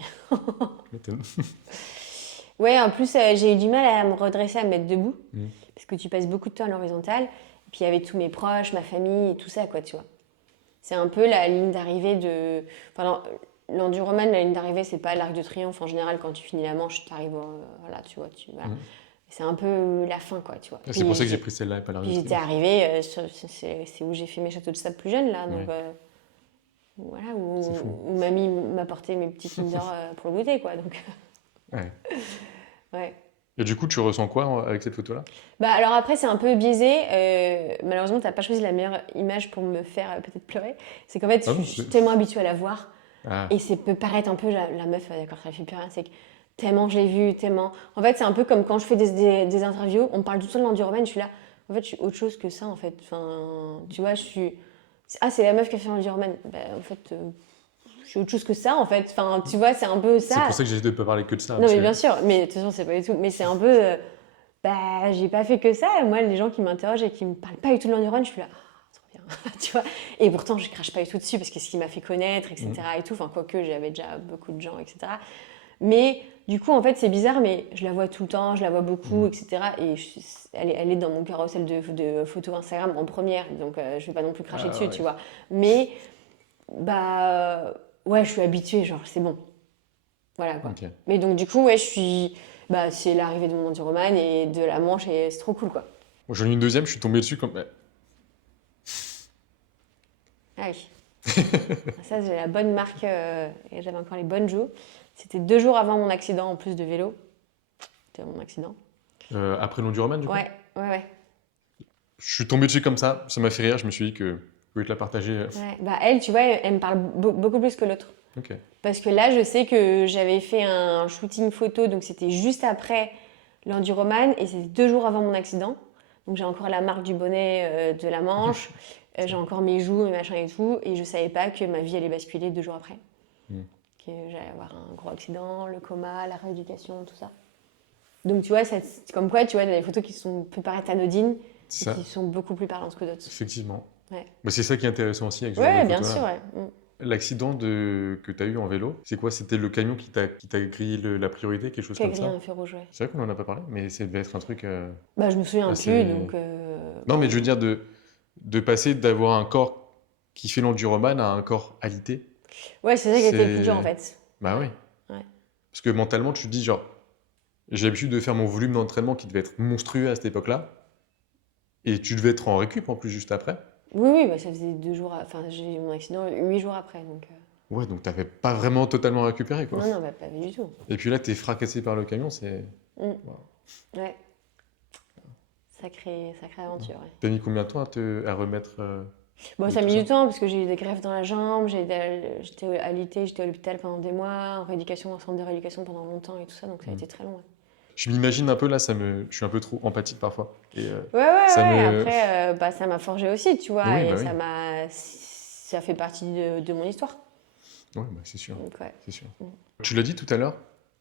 Ouais, en plus, j'ai eu du mal à me redresser, à me mettre debout. Parce que tu passes beaucoup de temps à l'horizontale. Et puis, il y avait tous mes proches, ma famille et tout ça, quoi, tu vois. C'est un peu la ligne d'arrivée de... Enfin, l'enduroman, la ligne d'arrivée, c'est pas l'Arc de Triomphe. En général, quand tu finis la Manche, tu arrives... voilà, tu vois. Voilà. C'est un peu la fin, quoi, tu vois. C'est pour ça que j'ai pris celle-là et pas l'Arc de Triomphe. J'étais arrivée, c'est où j'ai fait mes châteaux de sable plus jeunes, là. Donc, voilà, où mamie m'apportait mes petits Kinder pour le goûter, quoi. Donc... Ouais. Ouais. Et du coup, tu ressens quoi avec cette photo-là? Alors après, c'est un peu biaisé. Malheureusement, tu n'as pas choisi la meilleure image pour me faire peut-être pleurer. C'est qu'en fait, je suis tellement habituée à la voir. Et ça peut paraître un peu la meuf, d'accord, ça ne fait plus rien. C'est que tellement je l'ai vue, tellement... En fait, c'est un peu comme quand je fais des interviews, on me parle tout le temps de l'enduroman, je suis là. En fait, je suis autre chose que ça, en fait. Enfin, tu vois, je suis... Ah, c'est la meuf qui a fait l'enduroman. En fait... je suis autre chose que ça, en fait. Enfin, tu vois, c'est un peu ça. C'est pour ça que j'essaie de ne pas parler que de ça. Non, mais bien sûr. Mais de toute façon, c'est pas du tout. Mais c'est un peu... j'ai pas fait que ça. Moi, les gens qui m'interrogent et qui me parlent pas du tout de l'enduroman, je suis là... trop bien. Tu vois. Et pourtant, je crache pas du tout dessus parce que c'est ce qui m'a fait connaître, etc. Et tout. Enfin, quoique, j'avais déjà beaucoup de gens, etc. Mais du coup, en fait, c'est bizarre, mais je la vois tout le temps, je la vois beaucoup, etc. Et elle est dans mon carrousel de photos Instagram en première. Donc, je vais pas non plus cracher dessus, tu vois. Mais... ouais, je suis habituée, genre, c'est bon. Voilà, quoi. Okay. Mais donc, du coup, ouais, je suis... c'est l'arrivée de mon enduroman et de la Manche, et c'est trop cool, quoi. Moi, j'en ai une deuxième, je suis tombé dessus comme... Ah oui. Ça, j'ai la bonne marque, et j'avais encore les bonnes joues. C'était 2 jours avant mon accident, en plus de vélo. C'était mon accident. Après l'enduroman, du coup? Ouais. Je suis tombé dessus comme ça m'a fait rire, je me suis dit que... Je voulais te la partager. Ouais, elle, tu vois, elle me parle beaucoup plus que l'autre. Okay. Parce que là, je sais que j'avais fait un shooting photo, donc c'était juste après l'enduroman, et c'était 2 jours avant mon accident. Donc j'ai encore la marque du bonnet de la Manche, j'ai encore mes joues, mes machins et tout, et je savais pas que ma vie allait basculer 2 jours après. Que j'allais avoir un gros accident, le coma, la rééducation, tout ça. Donc tu vois, c'est comme quoi, tu vois, il y a des photos qui peuvent paraître anodines, et qui sont beaucoup plus parlantes que d'autres. Effectivement. Ouais. C'est ça qui est intéressant aussi avec ce genre de bien sûr, ouais. L'accident que tu as eu en vélo, c'est quoi? C'était le camion qui t'a grillé la priorité, quelque chose comme ça? Qui a grillé un feu rouge, ouais. C'est vrai qu'on en a pas parlé, mais ça devait être un truc... je me souviens plus, donc... Non, mais je veux dire de passer d'avoir un corps qui fait l'enduroman à un corps alité. Ouais, c'est ça qui était le plus dur, en fait. Bah oui. Ouais. Parce que mentalement, tu te dis, genre, j'ai l'habitude de faire mon volume d'entraînement qui devait être monstrueux à cette époque-là, et tu devais être en récup en plus juste après. Oui, ça faisait 2 jours... Enfin, j'ai eu mon accident 8 jours après, donc... Ouais, donc t'avais pas vraiment totalement récupéré, quoi. Non, pas du tout. Et puis là, t'es fracassé par le camion, c'est... Wow. Ouais. Sacrée aventure, ouais. T'as mis combien de temps à remettre... ça a mis du temps, parce que j'ai eu des greffes dans la jambe, j'étais alité, j'étais à l'hôpital pendant des mois, en rééducation, en centre de rééducation pendant longtemps et tout ça, donc ça a été très long, ouais. Je m'imagine un peu là, je suis un peu trop empathique parfois. Et, après, ça m'a forgé aussi, tu vois, oui, et ça fait partie de mon histoire. Ouais, c'est sûr. Donc, ouais. C'est sûr. Tu l'as dit tout à l'heure,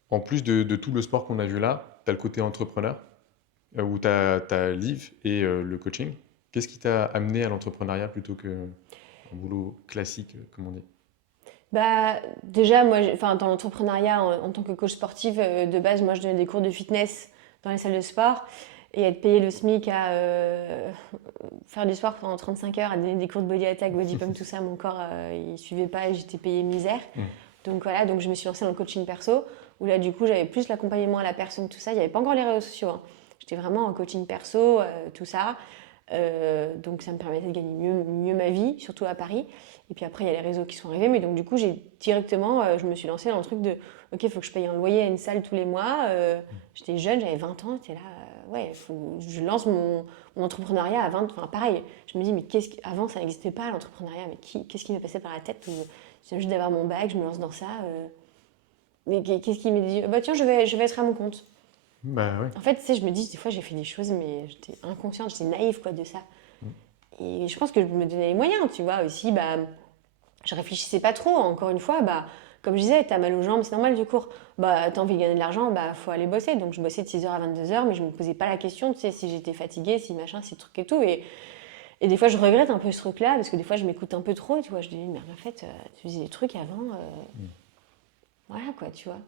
en plus de tout le sport qu'on a vu là, tu as le côté entrepreneur, où tu as Liv et le coaching. Qu'est-ce qui t'a amené à l'entrepreneuriat plutôt que un boulot classique, comme on dit? Bah, déjà, moi, dans l'entrepreneuriat, en tant que coach sportive, de base, moi, je donnais des cours de fitness dans les salles de sport. Et être payé le SMIC à faire du sport pendant 35 heures, à donner des cours de body attack, body pump, tout ça, mon corps, il suivait pas et j'étais payée misère. Donc voilà, donc je me suis lancée dans le coaching perso, où là, du coup, j'avais plus l'accompagnement à la personne, tout ça. Il n'y avait pas encore les réseaux sociaux, hein. J'étais vraiment en coaching perso, tout ça. Donc ça me permettait de gagner mieux ma vie, surtout à Paris. Et puis après, il y a les réseaux qui sont arrivés. Mais donc du coup, j'ai directement, je me suis lancée dans le truc de, ok, il faut que je paye un loyer à une salle tous les mois. J'étais jeune, j'avais 20 ans, j'étais là, ouais, je lance mon entrepreneuriat à 20, enfin pareil. Je me dis, mais avant, ça n'existait pas l'entrepreneuriat, mais qu'est-ce qui m'est passé par la tête c'est juste d'avoir mon bac, je me lance dans ça. Mais qu'est-ce qui m'est dit, bah tiens, je vais être à mon compte. Bah ouais. En fait, tu sais, je me dis, des fois, j'ai fait des choses, mais j'étais inconsciente, j'étais naïve, quoi, de ça. Et je pense que je me donnais les moyens, tu vois, aussi, bah, je réfléchissais pas trop. Encore une fois, bah, comme je disais, t'as mal aux jambes, c'est normal du cours. Bah, t'as envie de gagner de l'argent, bah, faut aller bosser. Donc, je bossais de 6h à 22h, mais je me posais pas la question, tu sais, si j'étais fatiguée, si machin, si truc et tout. Et des fois, je regrette un peu ce truc-là, parce que des fois, je m'écoute un peu trop, tu vois. Je dis, mais en fait, tu faisais des trucs avant, voilà, quoi, tu vois.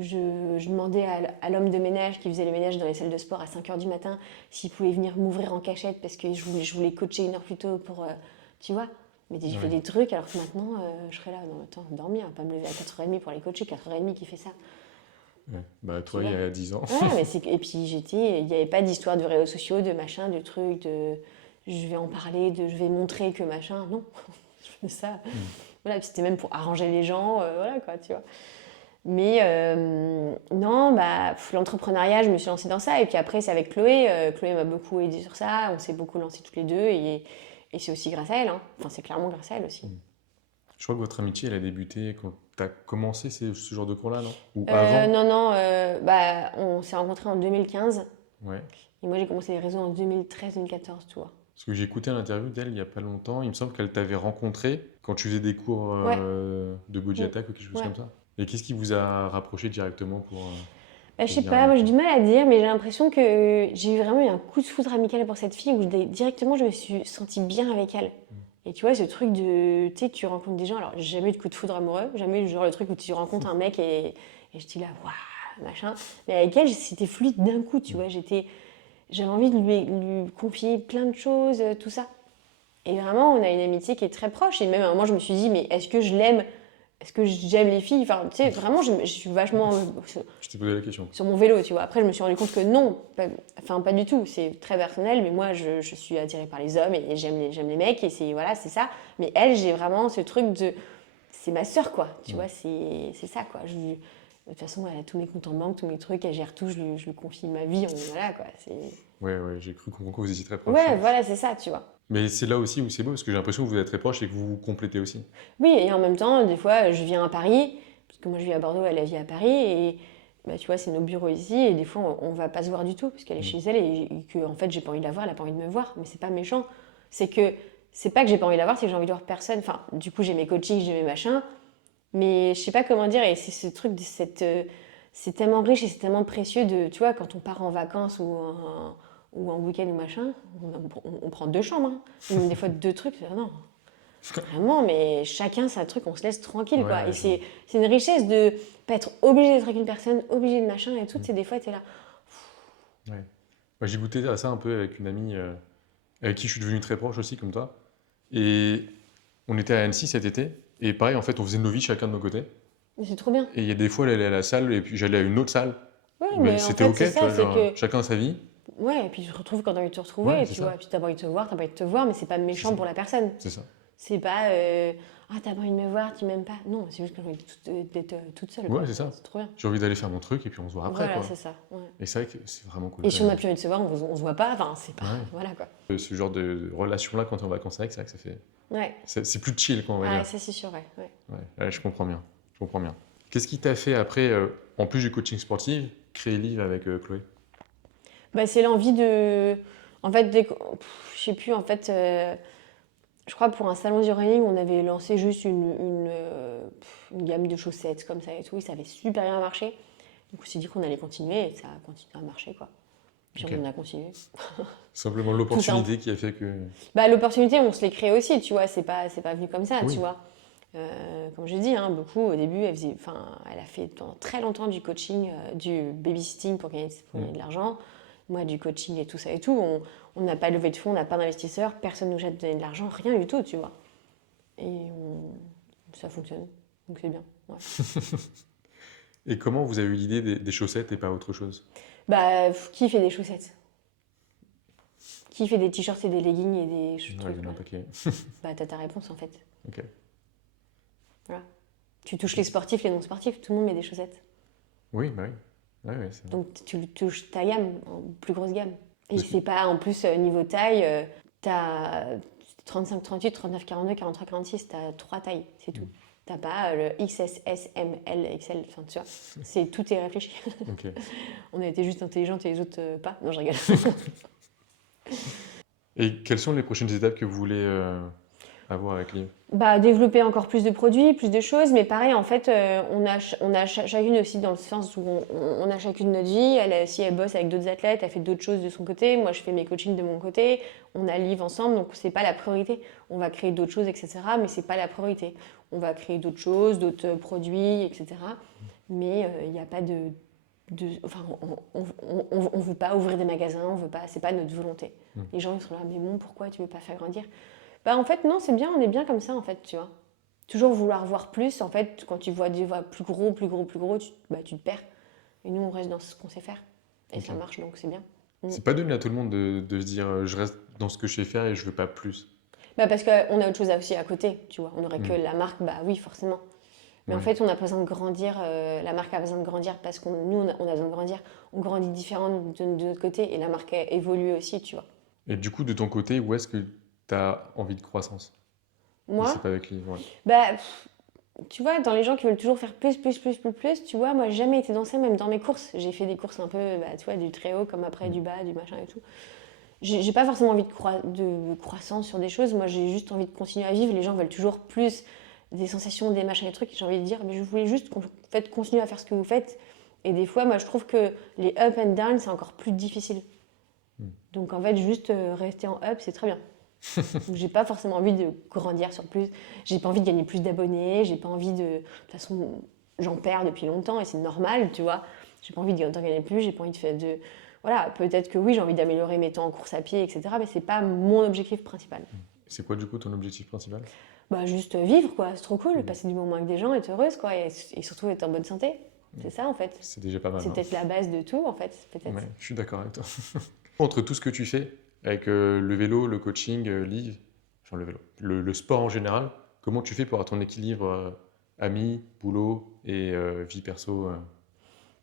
Je demandais à l'homme de ménage qui faisait le ménage dans les salles de sport à 5h du matin s'il pouvait venir m'ouvrir en cachette parce que je voulais coacher 1 heure plus tôt pour. Tu vois. Mais j'ai fait des trucs alors que maintenant je serais là. Non, attends, dormir, pas me lever à 4h30 pour aller coacher, 4h30 qui fait ça. Ouais. Bah toi, il y a 10 ans. Ouais, mais et puis il n'y avait pas d'histoire de réseaux sociaux, de machin, de trucs, de je vais en parler, de je vais montrer que machin. Non, je fais ça. Voilà, puis c'était même pour arranger les gens, voilà quoi, tu vois. Mais non, bah, l'entrepreneuriat, je me suis lancée dans ça. Et puis après, c'est avec Chloé. Chloé m'a beaucoup aidée sur ça. On s'est beaucoup lancés toutes les deux. Et c'est aussi grâce à elle, hein. Enfin, c'est clairement grâce à elle aussi. Je crois que votre amitié, elle a débuté quand tu as commencé ce genre de cours-là, non? Ou avant? Non, bah, on s'est rencontrés en 2015. Ouais. Et moi, j'ai commencé les réseaux en 2013-2014, tu vois. Parce que j'ai écouté l'interview d'elle il y a pas longtemps. Il me semble qu'elle t'avait rencontré quand tu faisais des cours Ouais. de body attack ou quelque chose Ouais. comme ça. Et qu'est-ce qui vous a rapproché directement pour... Bah, je sais devenir pas, moi amie, j'ai du mal à dire, mais j'ai l'impression que j'ai vraiment eu un coup de foudre amical pour cette fille où directement je me suis sentie bien avec elle. Et tu vois, ce truc de. Tu sais, tu rencontres des gens, alors j'ai jamais eu de coup de foudre amoureux, jamais eu genre le truc où tu rencontres un mec et je dis là, waouh, machin. Mais avec elle, c'était fluide d'un coup, tu vois. J'avais envie de lui confier plein de choses, tout ça. Et vraiment, on a une amitié qui est très proche. Et même à un moment, je me suis dit, mais est-ce que je l'aime? Est-ce que j'aime les filles? Enfin, tu sais, vraiment, je suis vachement Je t'ai posé la question. sur mon vélo, tu vois. Après, je me suis rendu compte que non, pas du tout. C'est très personnel, mais moi, je suis attirée par les hommes et j'aime les mecs et voilà, c'est ça. Mais elle, j'ai vraiment ce truc de, c'est ma sœur, quoi. Tu vois, c'est ça, quoi. De toute façon, elle a tous mes comptes en banque, tous mes trucs, elle gère tout. Je lui confie ma vie, voilà, quoi. Ouais, j'ai cru comprendre que vous étiez très proches. Ouais, voilà, c'est ça, tu vois. Mais c'est là aussi où c'est beau, parce que j'ai l'impression que vous êtes très proches et que vous vous complétez aussi. Oui, et en même temps, des fois, je viens à Paris, parce que moi, je vis à Bordeaux, elle vit à Paris, et bah, tu vois, c'est nos bureaux ici, et des fois, on va pas se voir du tout, parce qu'elle est chez elle, et que, en fait, j'ai pas envie de la voir, elle a pas envie de me voir, mais c'est pas méchant. C'est pas que j'ai pas envie de la voir, c'est que j'ai envie de voir personne. Enfin, du coup, j'ai mes coachings, j'ai mes machins, mais je sais pas comment dire, et c'est ce truc de c'est tellement riche et c'est tellement précieux de, tu vois, quand on part en vacances ou en week-end ou machin, on prend 2 chambres, hein. Même des fois 2 trucs, non. Vraiment, mais chacun sa truc, on se laisse tranquille, Ouais, quoi. ouais, Et c'est une richesse de pas être obligé d'être avec une personne, obligé de machin et tout. C'est des fois, t'es là. Ouais. Moi, j'ai goûté à ça un peu avec une amie avec qui je suis devenu très proche aussi, comme toi. Et on était à Annecy cet été. Et pareil, en fait, on faisait nos vies chacun de nos côtés. Mais c'est trop bien. Et il y a des fois, elle allait à la salle et puis j'allais à une autre salle. Ouais, Mais mais en c'était fait, OK, c'est tu ça, vois, c'est genre, que. chacun sa vie. Ouais, et puis je retrouve quand t'as envie de te retrouver, Ouais, et c'est tu ça. vois. Puis t'as pas envie de te voir, t'as pas envie de te voir, mais c'est pas méchant ça. pour la personne. C'est ça. C'est pas. Ah, t'as pas envie de me voir, tu m'aimes pas. Non, c'est juste que j'ai envie d'être toute seule. Ouais, quoi. c'est ça. C'est trop bien. J'ai envie d'aller faire mon truc et puis on se voit après, Voilà, quoi. c'est ça. Ouais. Et c'est vrai que c'est vraiment cool. Et si on a plus envie de se voir, on se voit pas. Enfin, c'est pas. Ouais. Voilà, quoi. Ce genre de relation-là, quand t'es en vacances avec, c'est vrai que ça fait... Ouais. C'est plus chill, quoi, on va Ouais, dire. ça, c'est sûr, ouais. Ouais, je comprends bien. Je comprends bien. Qu'est-ce qui t'a fait après, en plus du coaching sportif, créer Live avec Chloé? Bah, c'est l'envie de. En fait, je sais plus, en fait, je crois pour un salon du running, on avait lancé juste une gamme de chaussettes comme ça et tout, et ça avait super bien marché. Donc on s'est dit qu'on allait continuer et ça a continué à marcher, quoi. Puis Ok. on a continué. Simplement Tout l'opportunité qui a fait que... Bah, l'opportunité, on se l'est créée aussi, tu vois, c'est pas venu comme ça, Oui. tu vois. Comme je dis, hein, beaucoup au début, elle a fait pendant très longtemps du coaching, du babysitting pour gagner de l'argent. Moi, du coaching et tout ça et tout. On n'a pas levé de fonds, on n'a pas d'investisseurs, personne nous jette de donner de l'argent, rien du tout, tu vois. Ça fonctionne, donc c'est bien. Ouais. Et comment vous avez eu l'idée des chaussettes et pas autre chose? Bah, qui fait des chaussettes? Qui fait des t-shirts et des leggings et des Ouais, trucs? il y en a un paquet. Bah, t'as ta réponse en fait. Ok. Voilà. Tu touches les sportifs, les non-sportifs, tout le monde met des chaussettes. Oui, bah oui. Ouais, ouais, c'est vrai. Donc tu touches ta gamme, en plus grosse gamme. Et Parce que- c'est pas, en plus, niveau taille, t'as 35, 38, 39, 42, 43, 46, t'as 3 tailles, c'est tout. T'as pas le XS, S, M, L, XL, enfin tu vois, tout est réfléchi. Ok. On a été juste intelligentes et les autres pas. Non, je rigole. Et quelles sont les prochaines étapes que vous voulez avoir avec Liv? Bah, développer encore plus de produits, plus de choses, mais pareil, en fait, on a chacune aussi dans le sens où on a chacune notre vie. Elle aussi, elle bosse avec d'autres athlètes, elle fait d'autres choses de son côté. Moi, je fais mes coachings de mon côté. On a Liv ensemble, donc c'est pas la priorité. On va créer d'autres choses, etc., mais c'est pas la priorité. On va créer d'autres choses, d'autres produits, etc. Mais il n'y a pas enfin, on veut pas ouvrir des magasins, on veut pas, c'est pas notre volonté. Les gens ils sont là, mais bon, pourquoi tu veux pas faire grandir? Bah en fait non, c'est bien, on est bien comme ça en fait, tu vois. Toujours vouloir voir plus, en fait, quand tu vois des voix plus gros, tu te perds. Et nous on reste dans ce qu'on sait faire. Et Ok. ça marche donc c'est bien. C'est pas donné à tout le monde de se dire je reste dans ce que je sais faire et je veux pas plus. Bah parce qu'on a autre chose aussi à côté, tu vois. On aurait que la marque, bah oui, forcément. Mais en Ouais. fait, on a besoin de grandir, la marque a besoin de grandir parce qu'on nous, on a besoin de grandir. On grandit différemment de notre côté et la marque a évolué aussi, tu vois. Et du coup, de ton côté, où est-ce que tu as envie de croissance? Si Moi, c'est pas avec Liv, ouais. bah, tu vois, dans les gens qui veulent toujours faire plus, tu vois, moi, j'ai jamais été dans ça, même dans mes courses. J'ai fait des courses un peu, bah, tu vois, du très haut comme après du bas, du machin et tout. J'ai pas forcément envie de croissance sur des choses. Moi, j'ai juste envie de continuer à vivre. Les gens veulent toujours plus des sensations, des machins, des trucs. J'ai envie de dire, mais je voulais juste qu'on fait, continuer à faire ce que vous faites. Et des fois, moi, je trouve que les up and down, c'est encore plus difficile. Donc, en fait, juste rester en up, c'est très bien. Donc, j'ai pas forcément envie de grandir sur plus. J'ai pas envie de gagner plus d'abonnés. J'ai pas envie de. De toute façon, j'en perds depuis longtemps et c'est normal, tu vois. J'ai pas envie d'en gagner plus. J'ai pas envie de faire de. Voilà, peut-être que oui, j'ai envie d'améliorer mes temps en course à pied, etc. Mais c'est pas mon objectif principal. C'est quoi du coup ton objectif principal? Bah, juste vivre, quoi. C'est trop cool. Passer du moment avec des gens, être heureuse, quoi. Et surtout être en bonne santé. C'est ça, en fait. C'est déjà pas mal. C'est Hein. peut-être la base de tout, en fait. Peut-être. Ouais, je suis d'accord avec toi. Entre tout ce que tu fais, avec le vélo, le coaching, Liv, enfin le vélo, le sport en général, comment tu fais pour avoir ton équilibre ami, boulot et vie perso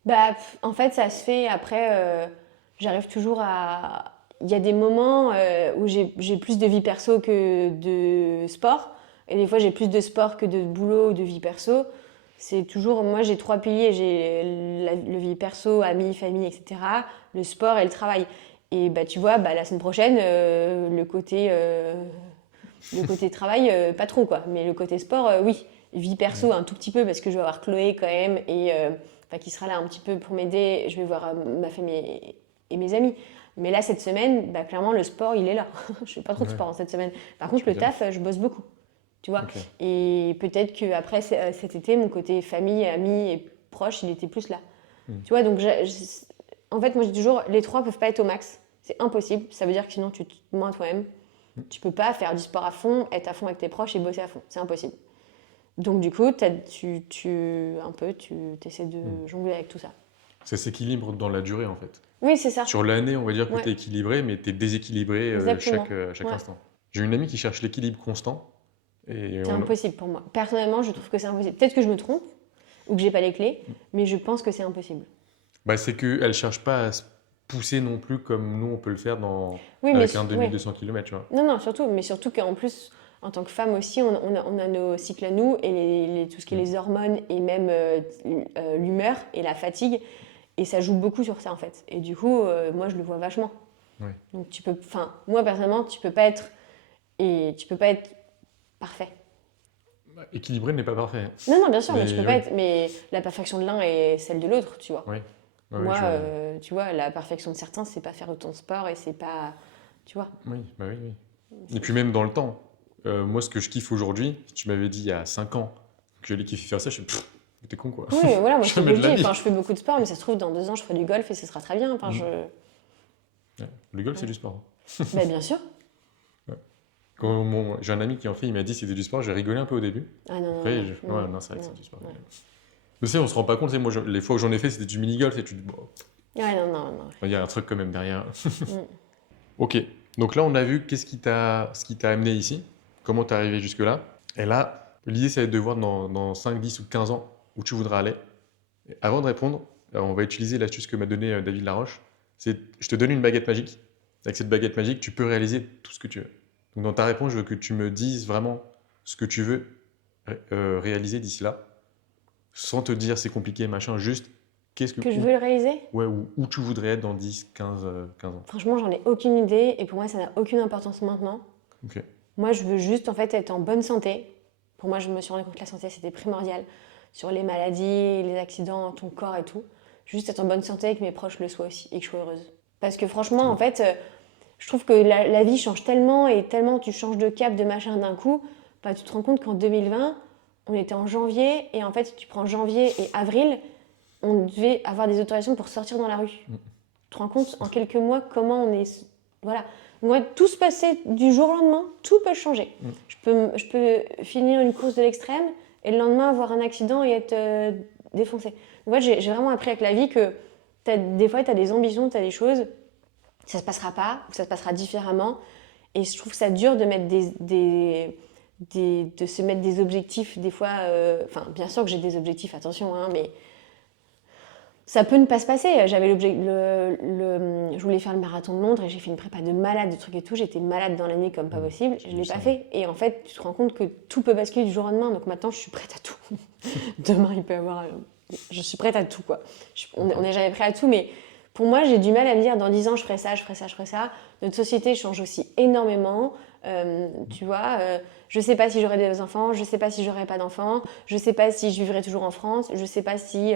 Bah, en fait, ça se fait. Après, j'arrive toujours à. Il y a des moments où j'ai plus de vie perso que de sport. Et des fois, j'ai plus de sport que de boulot ou de vie perso. C'est toujours. Moi, j'ai 3 piliers. J'ai le vie perso, amis, famille, etc. Le sport et le travail. Et bah, tu vois, bah, la semaine prochaine, le côté travail, pas trop, quoi. Mais le côté sport, oui. Vie perso, un tout petit peu, parce que je vais avoir Chloé quand même. Et. Qui sera là un petit peu pour m'aider. Je vais voir ma famille et mes amis. Mais là, cette semaine, bah, clairement, le sport, il est là. Je fais pas trop de sport en cette semaine. Par contre, le taf, je bosse beaucoup. Tu vois. Ok. Et peut-être qu'après cet été, mon côté famille, amis et proches, il était plus là. Tu vois, donc en fait, moi, je dis toujours, les 3 peuvent pas être au max. C'est impossible. Ça veut dire que sinon, tu te mens à toi-même. Tu peux pas faire du sport à fond, être à fond avec tes proches et bosser à fond. C'est impossible. Donc du coup, tu essaies de jongler avec tout ça. Ça s'équilibre dans la durée en fait. Oui, c'est ça. Sur l'année, on va dire que Ouais. tu es équilibré, mais tu es déséquilibré Exactement. chaque Ouais. instant. J'ai une amie qui cherche l'équilibre constant. Et C'est impossible pour moi. Personnellement, je trouve que c'est impossible. Peut-être que je me trompe ou que j'ai pas les clés, mais je pense que c'est impossible. Bah, c'est qu'elle ne cherche pas à se pousser non plus comme nous on peut le faire Oui, avec mais un 2200 km, tu vois. Non, surtout qu'en plus, en tant que femme aussi, on a nos cycles à nous et tout ce qui est les hormones et même l'humeur et la fatigue. Et ça joue beaucoup sur ça en fait. Et du coup, moi je le vois vachement. Ouais. Donc moi personnellement, tu peux pas être parfait. Équilibré n'est pas parfait. Non, bien sûr, Mais mais tu peux pas être. Mais la perfection de l'un est celle de l'autre, tu vois. Oui. Ouais, Moi, tu vois, la perfection de certains, c'est pas faire autant de sport et c'est pas. Tu vois. Oui, bah oui, oui. Et c'est- puis même dans le temps. Moi, ce que je kiffe aujourd'hui, si tu m'avais dit il y a 5 ans que j'allais kiffer faire ça, je suis pff, mais t'es con quoi. Oui, mais voilà, moi, c'est ce Jamais que de je la dis. vie. Enfin, je fais beaucoup de sport, mais ça se trouve, dans 2 ans, je ferai du golf et ce sera très bien. Enfin, Mm. je. Ouais. Le golf, c'est Ouais. du sport. Bah, bien sûr. Ouais. Quand j'ai un ami qui en fait, il m'a dit c'était du sport, j'ai rigolé un peu au début. Ah non, non, Après, non, ouais, non, non, c'est vrai que non, c'est du sport. ouais. Mais tu sais, on se rend pas compte, tu sais, moi, les fois où j'en ai fait, c'était du mini-golf et tu te dis, bon, Ouais, non, non, non. il y a un truc quand même derrière. Mm. Ok, donc là, on a vu ce qui t'a amené ici, comment t'es arrivé jusque-là. Et là, l'idée, ça va être de voir dans 5, 10 ou 15 ans où tu voudras aller. Et avant de répondre, on va utiliser l'astuce que m'a donnée David Laroche. C'est, je te donne une baguette magique. Avec cette baguette magique, tu peux réaliser tout ce que tu veux. Donc dans ta réponse, je veux que tu me dises vraiment ce que tu veux réaliser d'ici là, sans te dire c'est compliqué, machin, juste qu'est-ce que, Que je veux le réaliser? ouais, où tu voudrais être dans 10, 15, 15 ans. Franchement, j'en ai aucune idée et pour moi, ça n'a aucune importance maintenant. Ok. Moi, je veux juste en fait être en bonne santé. Pour moi, je me suis rendu compte que la santé, c'était primordial sur les maladies, les accidents, ton corps et tout. Juste être en bonne santé et que mes proches le soient aussi et que je sois heureuse. Parce que franchement, en fait, je trouve que la vie change tellement et tellement tu changes de cap, de machin d'un coup. Bah, tu te rends compte qu'en 2020, on était en janvier et en fait, tu prends janvier et avril, on devait avoir des autorisations pour sortir dans la rue. Mm. Tu te rends compte en quelques mois comment on est. Voilà. Donc, ouais, tout se passait du jour au lendemain, tout peut changer. Mm. Je peux finir une course de l'extrême et le lendemain avoir un accident et être défoncé. Donc, ouais, j'ai vraiment appris avec la vie que des fois, tu as des ambitions, tu as des choses, ça se passera pas, ou ça se passera différemment. Et je trouve ça dur de mettre de se mettre des objectifs, des fois. Enfin, bien sûr que j'ai des objectifs, attention, hein, mais ça peut ne pas se passer. Je voulais faire le marathon de Londres et j'ai fait une prépa de malade, de trucs et tout. J'étais malade dans l'année comme pas possible. Je ne l'ai pas fait. Et en fait, tu te rends compte que tout peut basculer du jour au lendemain. Donc maintenant, je suis prête à tout. Demain, il peut y avoir. Je suis prête à tout, quoi. On n'est jamais prêt à tout, mais pour moi, j'ai du mal à me dire dans 10 ans, je ferai ça, je ferai ça, je ferai ça. Notre société change aussi énormément. Tu vois, je sais pas si j'aurai des enfants, je sais pas si j'aurai pas d'enfants, je sais pas si je vivrai toujours en France, je sais pas si.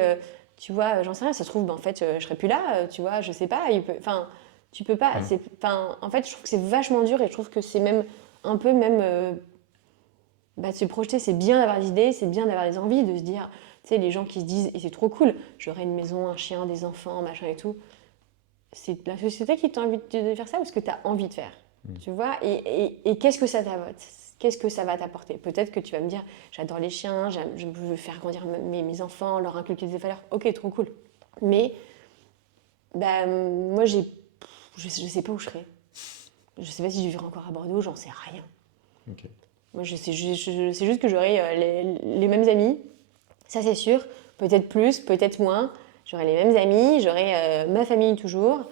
Tu vois, j'en sais rien, ça se trouve, en fait, je serai plus là, tu vois, je sais pas. Enfin, tu peux pas. En fait, je trouve que c'est vachement dur et je trouve que c'est même un peu même. De se projeter, c'est bien d'avoir des idées, c'est bien d'avoir des envies, de se dire, tu sais, les gens qui se disent, et c'est trop cool, j'aurai une maison, un chien, des enfants, machin et tout. C'est la société qui t'a envie de faire ça ou ce que tu as envie de faire, tu vois, et qu'est-ce que ça t'apporte? Qu'est-ce que ça va t'apporter? Peut-être que tu vas me dire, j'adore les chiens, je veux faire grandir mes enfants, leur inculquer des valeurs. Ok, trop cool. Mais moi, je sais pas où je serai. Je sais pas si je vivrai encore à Bordeaux, j'en sais rien. Ok. Moi, je sais juste que j'aurai les mêmes amis, ça c'est sûr. Peut-être plus, peut-être moins. J'aurai les mêmes amis, j'aurai ma famille toujours.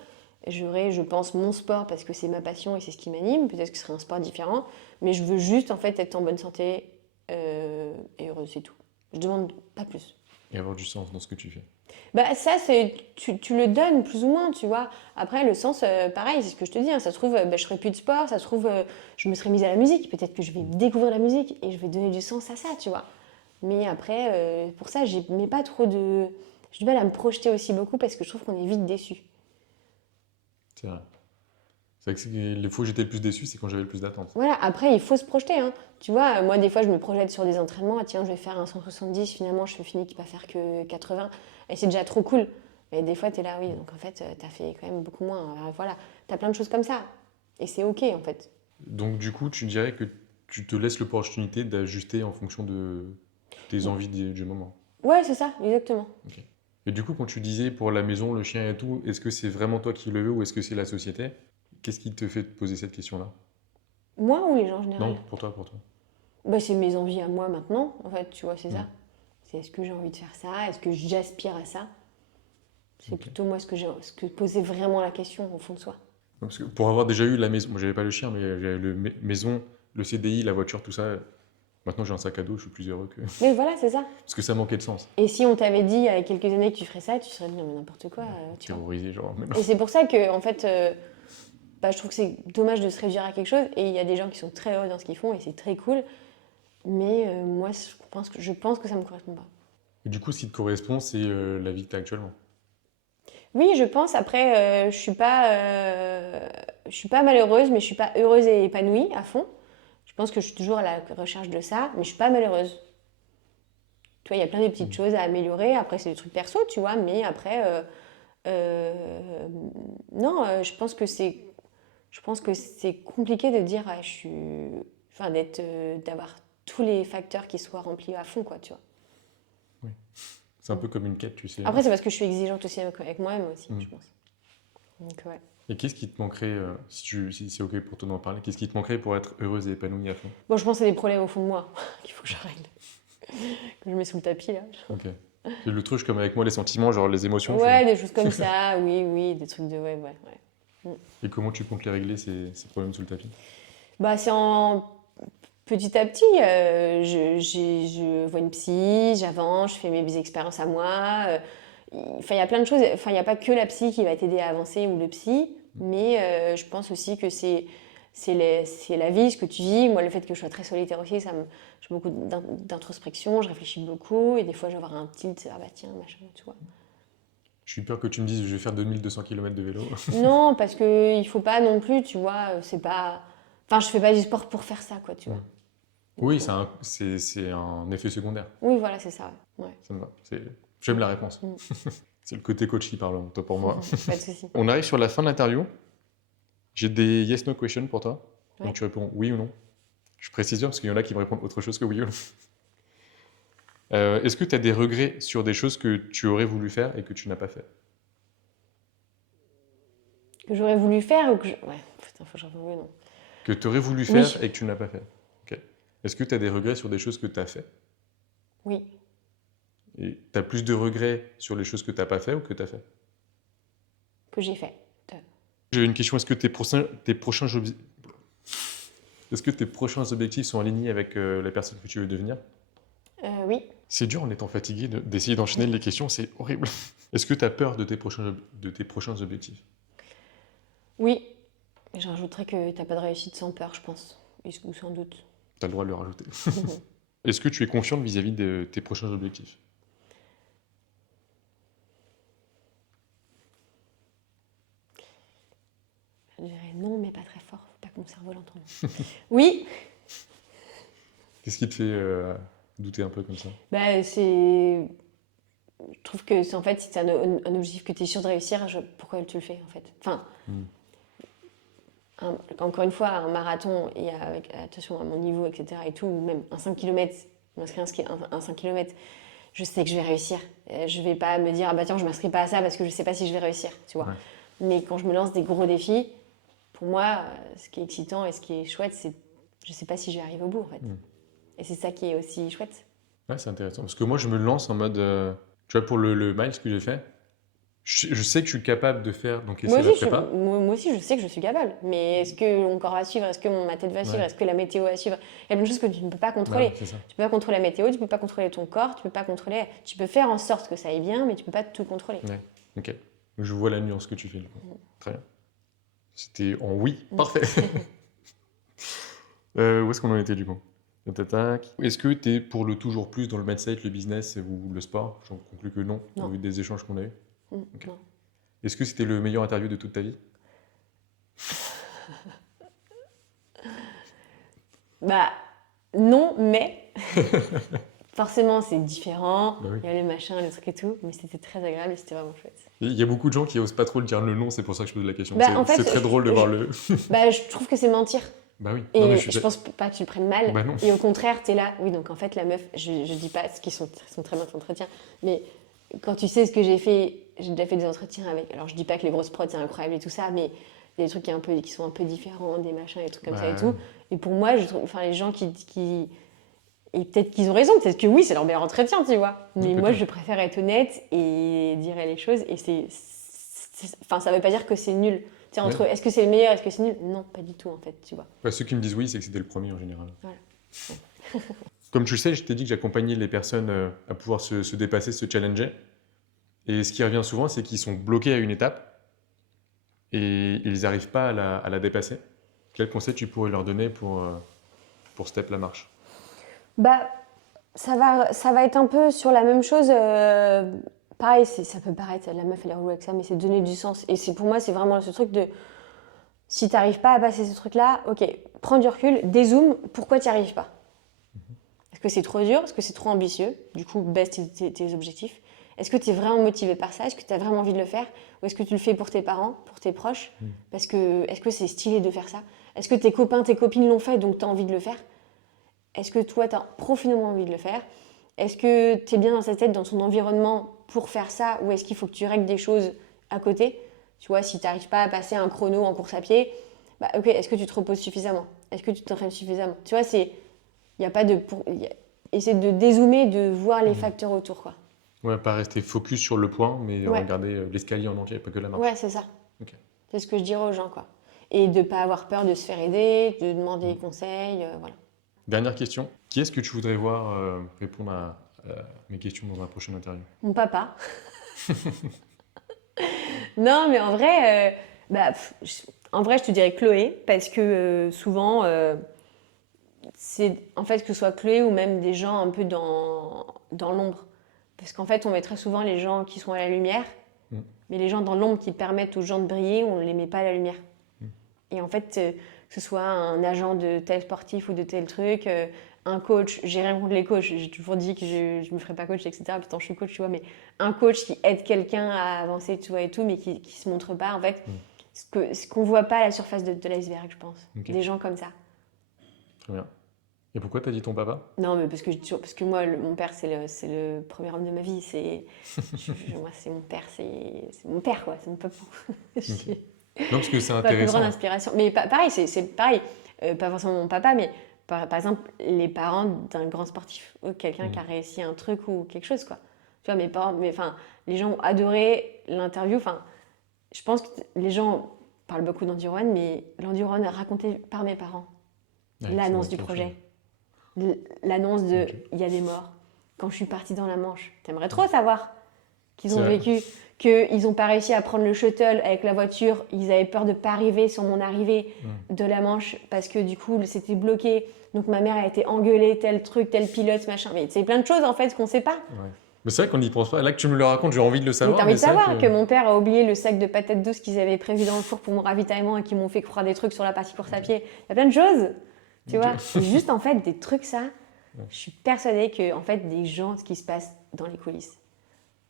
J'aurai, je pense, mon sport parce que c'est ma passion et c'est ce qui m'anime. Peut-être que ce serait un sport différent. Mais je veux juste, en fait, être en bonne santé et heureuse, c'est tout. Je demande pas plus. Et avoir du sens dans ce que tu fais. Bah ça, tu le donnes plus ou moins, tu vois. Après, le sens, pareil, c'est ce que je te dis. Hein, ça se trouve, je ferai plus de sport. Ça se trouve, je me serais mise à la musique. Peut-être que je vais découvrir la musique et je vais donner du sens à ça, tu vois. Mais après, pour ça, j'ai pas trop de... J'ai du mal à me projeter aussi beaucoup parce que je trouve qu'on est vite déçu. C'est vrai. C'est vrai que les fois où j'étais le plus déçu, c'est quand j'avais le plus d'attentes. Voilà, après, il faut se projeter. Hein. Tu vois, moi, des fois, je me projette sur des entraînements. Ah, tiens, je vais faire un 170. Finalement, je finis qui va faire que 80. Et c'est déjà trop cool. Mais des fois, tu es là, oui. Donc, en fait, tu as fait quand même beaucoup moins. Alors, voilà, tu as plein de choses comme ça. Et c'est OK, en fait. Donc, du coup, tu dirais que tu te laisses l'opportunité d'ajuster en fonction de tes envies du moment. Ouais, c'est ça, exactement. Ok. Et du coup, quand tu disais pour la maison, le chien et tout, est-ce que c'est vraiment toi qui le veux ou est-ce que c'est la société? Qu'est-ce qui te fait te poser cette question-là? Moi ou les gens en général? Non, pour toi, pour toi. Bah, c'est mes envies à moi maintenant, en fait, tu vois, c'est Mm. ça. C'est est-ce que j'ai envie de faire ça? Est-ce que j'aspire à ça? C'est Ok. plutôt moi ce que poser vraiment la question au fond de soi. Parce que pour avoir déjà eu la maison, moi j'avais pas le chien, mais j'avais le maison, le CDI, la voiture, tout ça. Maintenant j'ai un sac à dos, je suis plus heureux que. Mais voilà, c'est ça. Parce que ça manquait de sens. Et si on t'avait dit il y a quelques années que tu ferais ça, tu serais dit non mais n'importe quoi. Tu vois. Terrorisé, genre. Mais non. Et c'est pour ça que en fait, je trouve que c'est dommage de se réduire à quelque chose. Et il y a des gens qui sont très heureux dans ce qu'ils font et c'est très cool. Mais moi, je pense que ça me correspond pas. Et du coup, ce qui te correspond, c'est la vie que tu as actuellement. Oui, je pense. Après, je suis pas malheureuse, mais je suis pas heureuse et épanouie à fond. Je pense que je suis toujours à la recherche de ça, mais je suis pas malheureuse. Tu vois, il y a plein de petites Mm. choses à améliorer. Après, c'est des trucs perso, tu vois, mais après, euh, non, je pense que c'est compliqué de dire, ah, enfin, d'avoir tous les facteurs qui soient remplis à fond, quoi, tu vois. Oui. C'est un peu comme une quête, tu sais. Après, c'est parce que je suis exigeante aussi avec moi-même aussi, Mm. je pense. Donc, ouais. Et qu'est-ce qui te manquerait, si c'est OK pour toi d'en parler, qu'est-ce qui te manquerait pour être heureuse et épanouie à fond? Bon, je pense que c'est des problèmes au fond de moi qu'il faut que je règle, que je mets sous le tapis, là. OK. C'est le truc comme avec moi, les sentiments, genre les émotions. Ouais, des choses comme ça, oui, oui, des trucs de... Ouais, ouais, ouais. Et comment tu comptes les régler, ces problèmes sous le tapis? Bah, c'est en petit à petit. Je vois une psy, j'avance, je fais mes expériences à moi. Enfin, il y a plein de choses. Enfin, il n'y a pas que la psy qui va t'aider à avancer ou le psy, mais je pense aussi que c'est la vie, ce que tu vis. Moi, le fait que je sois très solitaire aussi, j'ai beaucoup d'introspection, je réfléchis beaucoup, et des fois, je vais avoir un tilt, ah bah tiens, machin, tu vois. Je suis peur que tu me dises, je vais faire 2200 km de vélo. Non, parce que il faut pas non plus, tu vois, c'est pas... Enfin, je fais pas du sport pour faire ça, quoi, tu vois. Oui, Donc, c'est un effet secondaire. oui, voilà, c'est ça. Ouais. Ça me va. J'aime la réponse. Mm. C'est le côté coach qui parle, toi pour moi. Pas de souci. On arrive sur la fin de l'interview. J'ai des yes-no questions pour toi. Ouais. Donc tu réponds oui ou non. Je précise bien parce qu'il y en a qui me répondent autre chose que oui ou non. Est-ce que tu as des regrets sur des choses que tu aurais voulu faire et que tu n'as pas fait? Que j'aurais voulu faire ou que je... Ouais, putain, faut que je réponde oui, non. Que tu aurais voulu Oui. faire et que tu n'as pas fait. Ok. Est-ce que tu as des regrets sur des choses que tu as fait? Oui. Et tu as plus de regrets sur les choses que tu n'as pas fait ou que tu as fait? Que j'ai fait. J'ai une question. Est-ce que est-ce que tes prochains objectifs sont alignés avec la personne que tu veux devenir? Oui. C'est dur en étant fatigué d'essayer d'enchaîner les questions, c'est horrible. Est-ce que tu as peur de tes prochains objectifs? Oui. Et je rajouterais que t'as pas de réussite sans peur, je pense. Ou sans doute. Tu as le droit de le rajouter. Est-ce que tu es confiante vis-à-vis de tes prochains objectifs? Je dirais non, mais pas très fort. Faut pas que mon cerveau l'entende. Oui. Qu'est-ce qui te fait douter un peu comme ça? Bah, c'est... Je trouve que, en fait, si c'est un objectif que tu es sûr de réussir, pourquoi tu le fais, en fait? Enfin, encore une fois, un marathon, et avec attention à mon niveau, etc., et tout, ou même un 5 km, m'inscrire un 5 km, je sais que je vais réussir. Je vais pas me dire, ah bah tiens, je m'inscris pas à ça parce que je sais pas si je vais réussir, tu vois. Ouais. Mais quand je me lance des gros défis, pour moi, ce qui est excitant et ce qui est chouette, c'est je sais pas si je vais arriver au bout, en fait. Et c'est ça qui est aussi chouette. Ouais, c'est intéressant. Parce que moi, je me lance en mode. Tu vois, pour le miles que j'ai fait, je sais que je suis capable de faire donc essayer la prépa. Moi aussi, je sais que je suis capable. Mais est-ce que mon corps va suivre? Est-ce que ma tête va suivre? Ouais. Est-ce que la météo va suivre? Il y a plein de choses que tu ne peux pas Bah, contrôler. c'est ça. Tu peux pas contrôler la météo, tu peux pas contrôler ton corps, tu peux pas contrôler. Tu peux faire en sorte que ça aille bien, mais tu peux pas tout contrôler. Ouais. Ok. Je vois la nuance que tu fais. Du coup. Très bien. C'était en oui. Parfait. Où est-ce qu'on en était du coup? Tac. Est-ce que tu es pour le toujours plus dans le mindset, le business ou le sport? J'en conclus que non, Non. au vu des échanges qu'on a eus. Ok. Non. Est-ce que c'était le meilleur interview de toute ta vie? Bah, non, mais forcément, c'est différent. Bah oui. Il y a les machins, les trucs et tout, mais c'était très agréable et c'était vraiment chouette. Il y a beaucoup de gens qui osent pas trop le dire le non, c'est pour ça que je pose la question. Bah, en fait, c'est très drôle de voir le. Bah, je trouve que c'est mentir. Bah oui. Et Non, mais je pense pas que tu le prennes mal. Bah non. Et au contraire, tu es là. Oui, donc en fait, la meuf, je dis pas ce qui sont très bien entretiens, mais quand tu sais ce que j'ai fait, j'ai déjà fait des entretiens avec. Alors, je dis pas que les grosses prods, c'est incroyable et tout ça, mais des trucs qui sont un peu différents, des machins, des trucs comme ça et tout. Et pour moi, je trouve. Enfin, les gens qui et peut-être qu'ils ont raison, peut-être que oui, c'est leur meilleur entretien, tu vois. Mais Oui, moi, peut-être. je préfère être honnête et dire les choses. Et enfin, ça veut pas dire que c'est nul. Tu sais, entre Ouais. est-ce que c'est le meilleur, est-ce que c'est nul? Non, pas du tout, en fait, tu vois. Bah, ceux qui me disent oui, c'est que c'était le premier en général. Voilà. Comme tu le sais, je t'ai dit que j'accompagnais les personnes à pouvoir se dépasser, se challenger. Et ce qui revient souvent, c'est qu'ils sont bloqués à une étape et ils n'arrivent pas à la dépasser. Quel conseil tu pourrais leur donner pour step la marche? Bah, ça va être un peu sur la même chose pareil, ça peut paraître, la meuf elle est relou avec ça, mais c'est donner du sens. Et pour moi, c'est vraiment ce truc de, si tu n'arrives pas à passer ce truc-là, ok, prends du recul, dézoome, pourquoi tu n'y arrives pas? Est-ce que c'est trop dur? Est-ce que c'est trop ambitieux? Du coup, baisse tes objectifs. Est-ce que tu es vraiment motivé par ça? Est-ce que tu as vraiment envie de le faire? Ou est-ce que tu le fais pour tes parents, pour tes proches? Parce que, est-ce que c'est stylé de faire ça? Est-ce que tes copains, tes copines l'ont fait, donc tu as envie de le faire? Est-ce que toi, tu as profondément envie de le faire? Est-ce que tu es bien dans sa tête, dans son environnement pour faire ça? Ou est-ce qu'il faut que tu règles des choses à côté? Tu vois, si tu n'arrives pas à passer un chrono en course à pied, bah, ok, est-ce que tu te reposes suffisamment? Est-ce que tu t'entraînes suffisamment? Tu vois, il n'y a pas de... Essayer de dézoomer, de voir les facteurs autour, quoi. Ouais, pas rester focus sur le point, mais Ouais. regarder l'escalier en entier, pas que la marche. Ouais, c'est ça. Ok. C'est ce que je dirais aux gens, quoi. Et de ne pas avoir peur de se faire aider, de demander des conseils, voilà. Dernière question. Qui est-ce que tu voudrais voir répondre à mes questions dans un prochain interview? Mon papa. Non, mais en vrai, je te dirais Chloé, parce que souvent, c'est en fait que ce soit Chloé ou même des gens un peu dans l'ombre. Parce qu'en fait, on met très souvent les gens qui sont à la lumière, mais les gens dans l'ombre qui permettent aux gens de briller, on ne les met pas à la lumière. Et en fait, que ce soit un agent de tel sportif ou de tel truc, un coach, j'ai rien contre les coachs, j'ai toujours dit que je ne me ferais pas coach, etc. Pourtant, je suis coach, tu vois, mais un coach qui aide quelqu'un à avancer, tu vois, et tout, mais qui ne se montre pas, en fait, ce qu'on ne voit pas à la surface de l'iceberg, je pense. Okay. Des gens comme ça. Très bien. Et pourquoi t'as dit ton papa? Non, mais parce que moi, mon père, c'est le premier homme de ma vie. Moi, c'est mon père, c'est mon père, quoi. C'est mon papa. Okay. Non, parce que c'est Pas plus intéressant. grande inspiration. Mais pareil, c'est pareil. Pas forcément mon papa, mais par exemple, les parents d'un grand sportif ou quelqu'un qui a réussi un truc ou quelque chose, quoi. Tu vois, mes parents, les gens ont adoré l'interview. Enfin, je pense que les gens parlent beaucoup d'Endurone, mais l'Endurone raconté par mes parents. Ouais, l'annonce du projet. L'annonce de il y a des morts. Quand je suis partie dans la Manche, t'aimerais trop savoir qu'ils ont vécu, qu'ils n'ont pas réussi à prendre le shuttle avec la voiture, ils avaient peur de ne pas arriver sur mon arrivée de la Manche parce que du coup c'était bloqué. Donc ma mère a été engueulée, tel truc, tel pilote, machin. Mais c'est plein de choses en fait qu'on ne sait pas. Ouais. Mais c'est vrai qu'on n'y pense pas. Là que tu me le racontes, j'ai envie de le savoir. Mais t'as envie de savoir que mon père a oublié le sac de patates douces qu'ils avaient prévu dans le four pour mon ravitaillement et qui m'ont fait croire des trucs sur la partie course à pied. Il y a plein de choses, tu vois. C'est juste en fait des trucs ça. Je suis persuadée que en fait des gens, ce qui se passe dans les coulisses.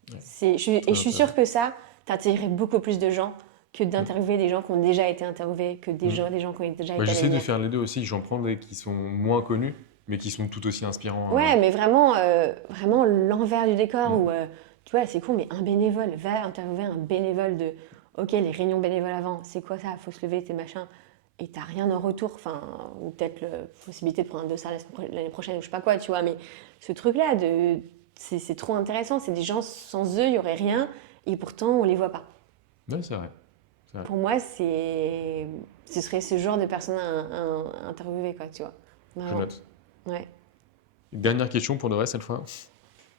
Je suis sûre que ça, t'attirerais beaucoup plus de gens que d'interviewer des gens qui ont déjà été interviewés, que des gens qui ont déjà été. J'essaie de faire les deux aussi. J'en prends des qui sont moins connus, mais qui sont tout aussi inspirants. Ouais, mais vraiment l'envers du décor où, tu vois, c'est con, mais un bénévole, va interviewer un bénévole de, ok, les réunions bénévoles avant, c'est quoi ça? Faut se lever, tes machins. Et t'as rien en retour, enfin, ou peut-être la possibilité de prendre un dossard l'année prochaine ou je sais pas quoi, tu vois, mais ce truc-là, c'est trop intéressant, c'est des gens, sans eux, il n'y aurait rien, et pourtant, on les voit pas. Oui, c'est vrai. Pour moi, ce serait ce genre de personne à interviewer, quoi, tu vois. Je note. Ouais. Dernière question pour de vrai cette fois.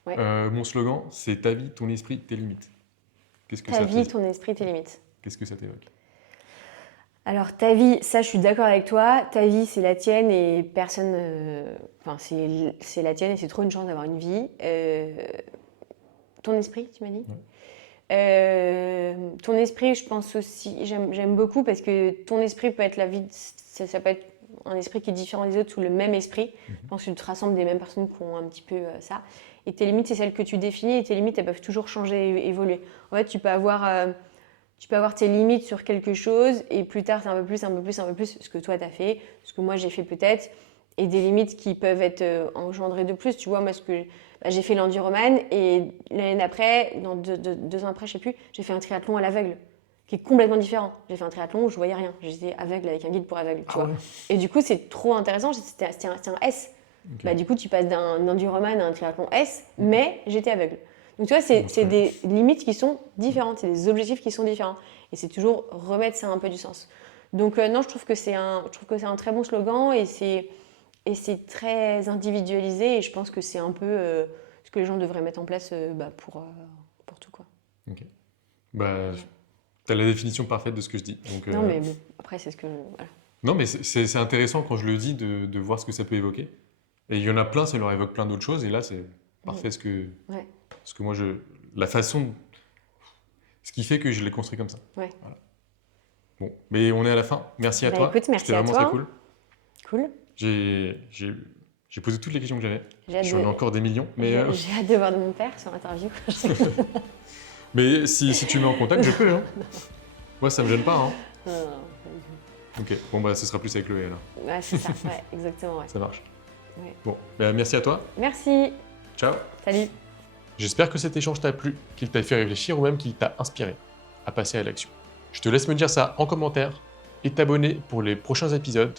Ouais. Mon slogan, c'est ta vie, ton esprit, tes limites. Qu'est-ce que ta vie, ton esprit, tes limites. Qu'est-ce que ça t'évoque? Alors, ta vie, ça, je suis d'accord avec toi. Ta vie, c'est la tienne et personne. Enfin, c'est la tienne et c'est trop une chance d'avoir une vie. Ton esprit, tu m'as dit? Ton esprit, je pense aussi, j'aime beaucoup parce que ton esprit peut être la vie, ça peut être un esprit qui est différent des autres ou le même esprit. Je pense que tu te rassembles des mêmes personnes qui ont un petit peu ça. Et tes limites, c'est celles que tu définis et tes limites, elles peuvent toujours changer et évoluer. En fait, tu peux avoir tes limites sur quelque chose et plus tard, c'est un peu plus ce que toi, tu as fait, ce que moi, j'ai fait peut-être, et des limites qui peuvent être engendrées de plus. Tu vois, moi, j'ai fait l'enduroman et l'année d'après, 2 ans après, je sais plus, j'ai fait un triathlon à l'aveugle, qui est complètement différent. J'ai fait un triathlon où je voyais rien. J'étais aveugle avec un guide pour aveugle, tu vois. Ouais. Et du coup, c'est trop intéressant. C'était un S. Okay. Bah, du coup, tu passes d'un enduroman à un triathlon S, mais j'étais aveugle. Donc, tu vois, c'est des limites qui sont différentes, c'est des objectifs qui sont différents. Et c'est toujours remettre ça un peu du sens. Donc, non, je trouve que c'est un très bon slogan et c'est très individualisé. Et je pense que c'est un peu ce que les gens devraient mettre en place pour tout, quoi. Ok. Bah, t'as la définition parfaite de ce que je dis. Donc, non, mais bon, après, c'est ce que... Voilà. Non, mais c'est intéressant quand je le dis de voir ce que ça peut évoquer. Et il y en a plein, ça leur évoque plein d'autres choses. Et là, c'est parfait ce que moi la façon, ce qui fait que je l'ai construit comme ça. Ouais. Voilà. Bon, mais on est à la fin. Merci à Bah, toi. écoute, merci C'était à vraiment toi, très hein. cool. Cool. J'ai posé toutes les questions que j'avais. J'ai hâte J'en ai de- encore des millions. Mais, J'ai hâte de voir de mon père sur l'interview. mais si tu mets en contact, je peux. Hein. Moi, ça me gêne pas. Hein. Ok, bon, bah, ce sera plus avec Chloé alors. Ouais, c'est ça, ouais, exactement. Ouais. Ça marche. Ouais. Bon, bah, merci à toi. Merci. Ciao. Salut. J'espère que cet échange t'a plu, qu'il t'a fait réfléchir ou même qu'il t'a inspiré à passer à l'action. Je te laisse me dire ça en commentaire et t'abonner pour les prochains épisodes.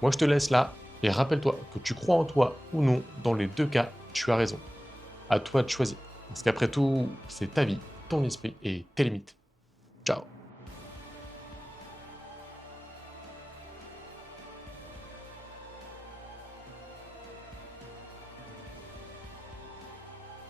Moi, je te laisse là et rappelle-toi que tu crois en toi ou non, dans les deux cas, tu as raison. À toi de choisir. Parce qu'après tout, c'est ta vie, ton esprit et tes limites. Ciao.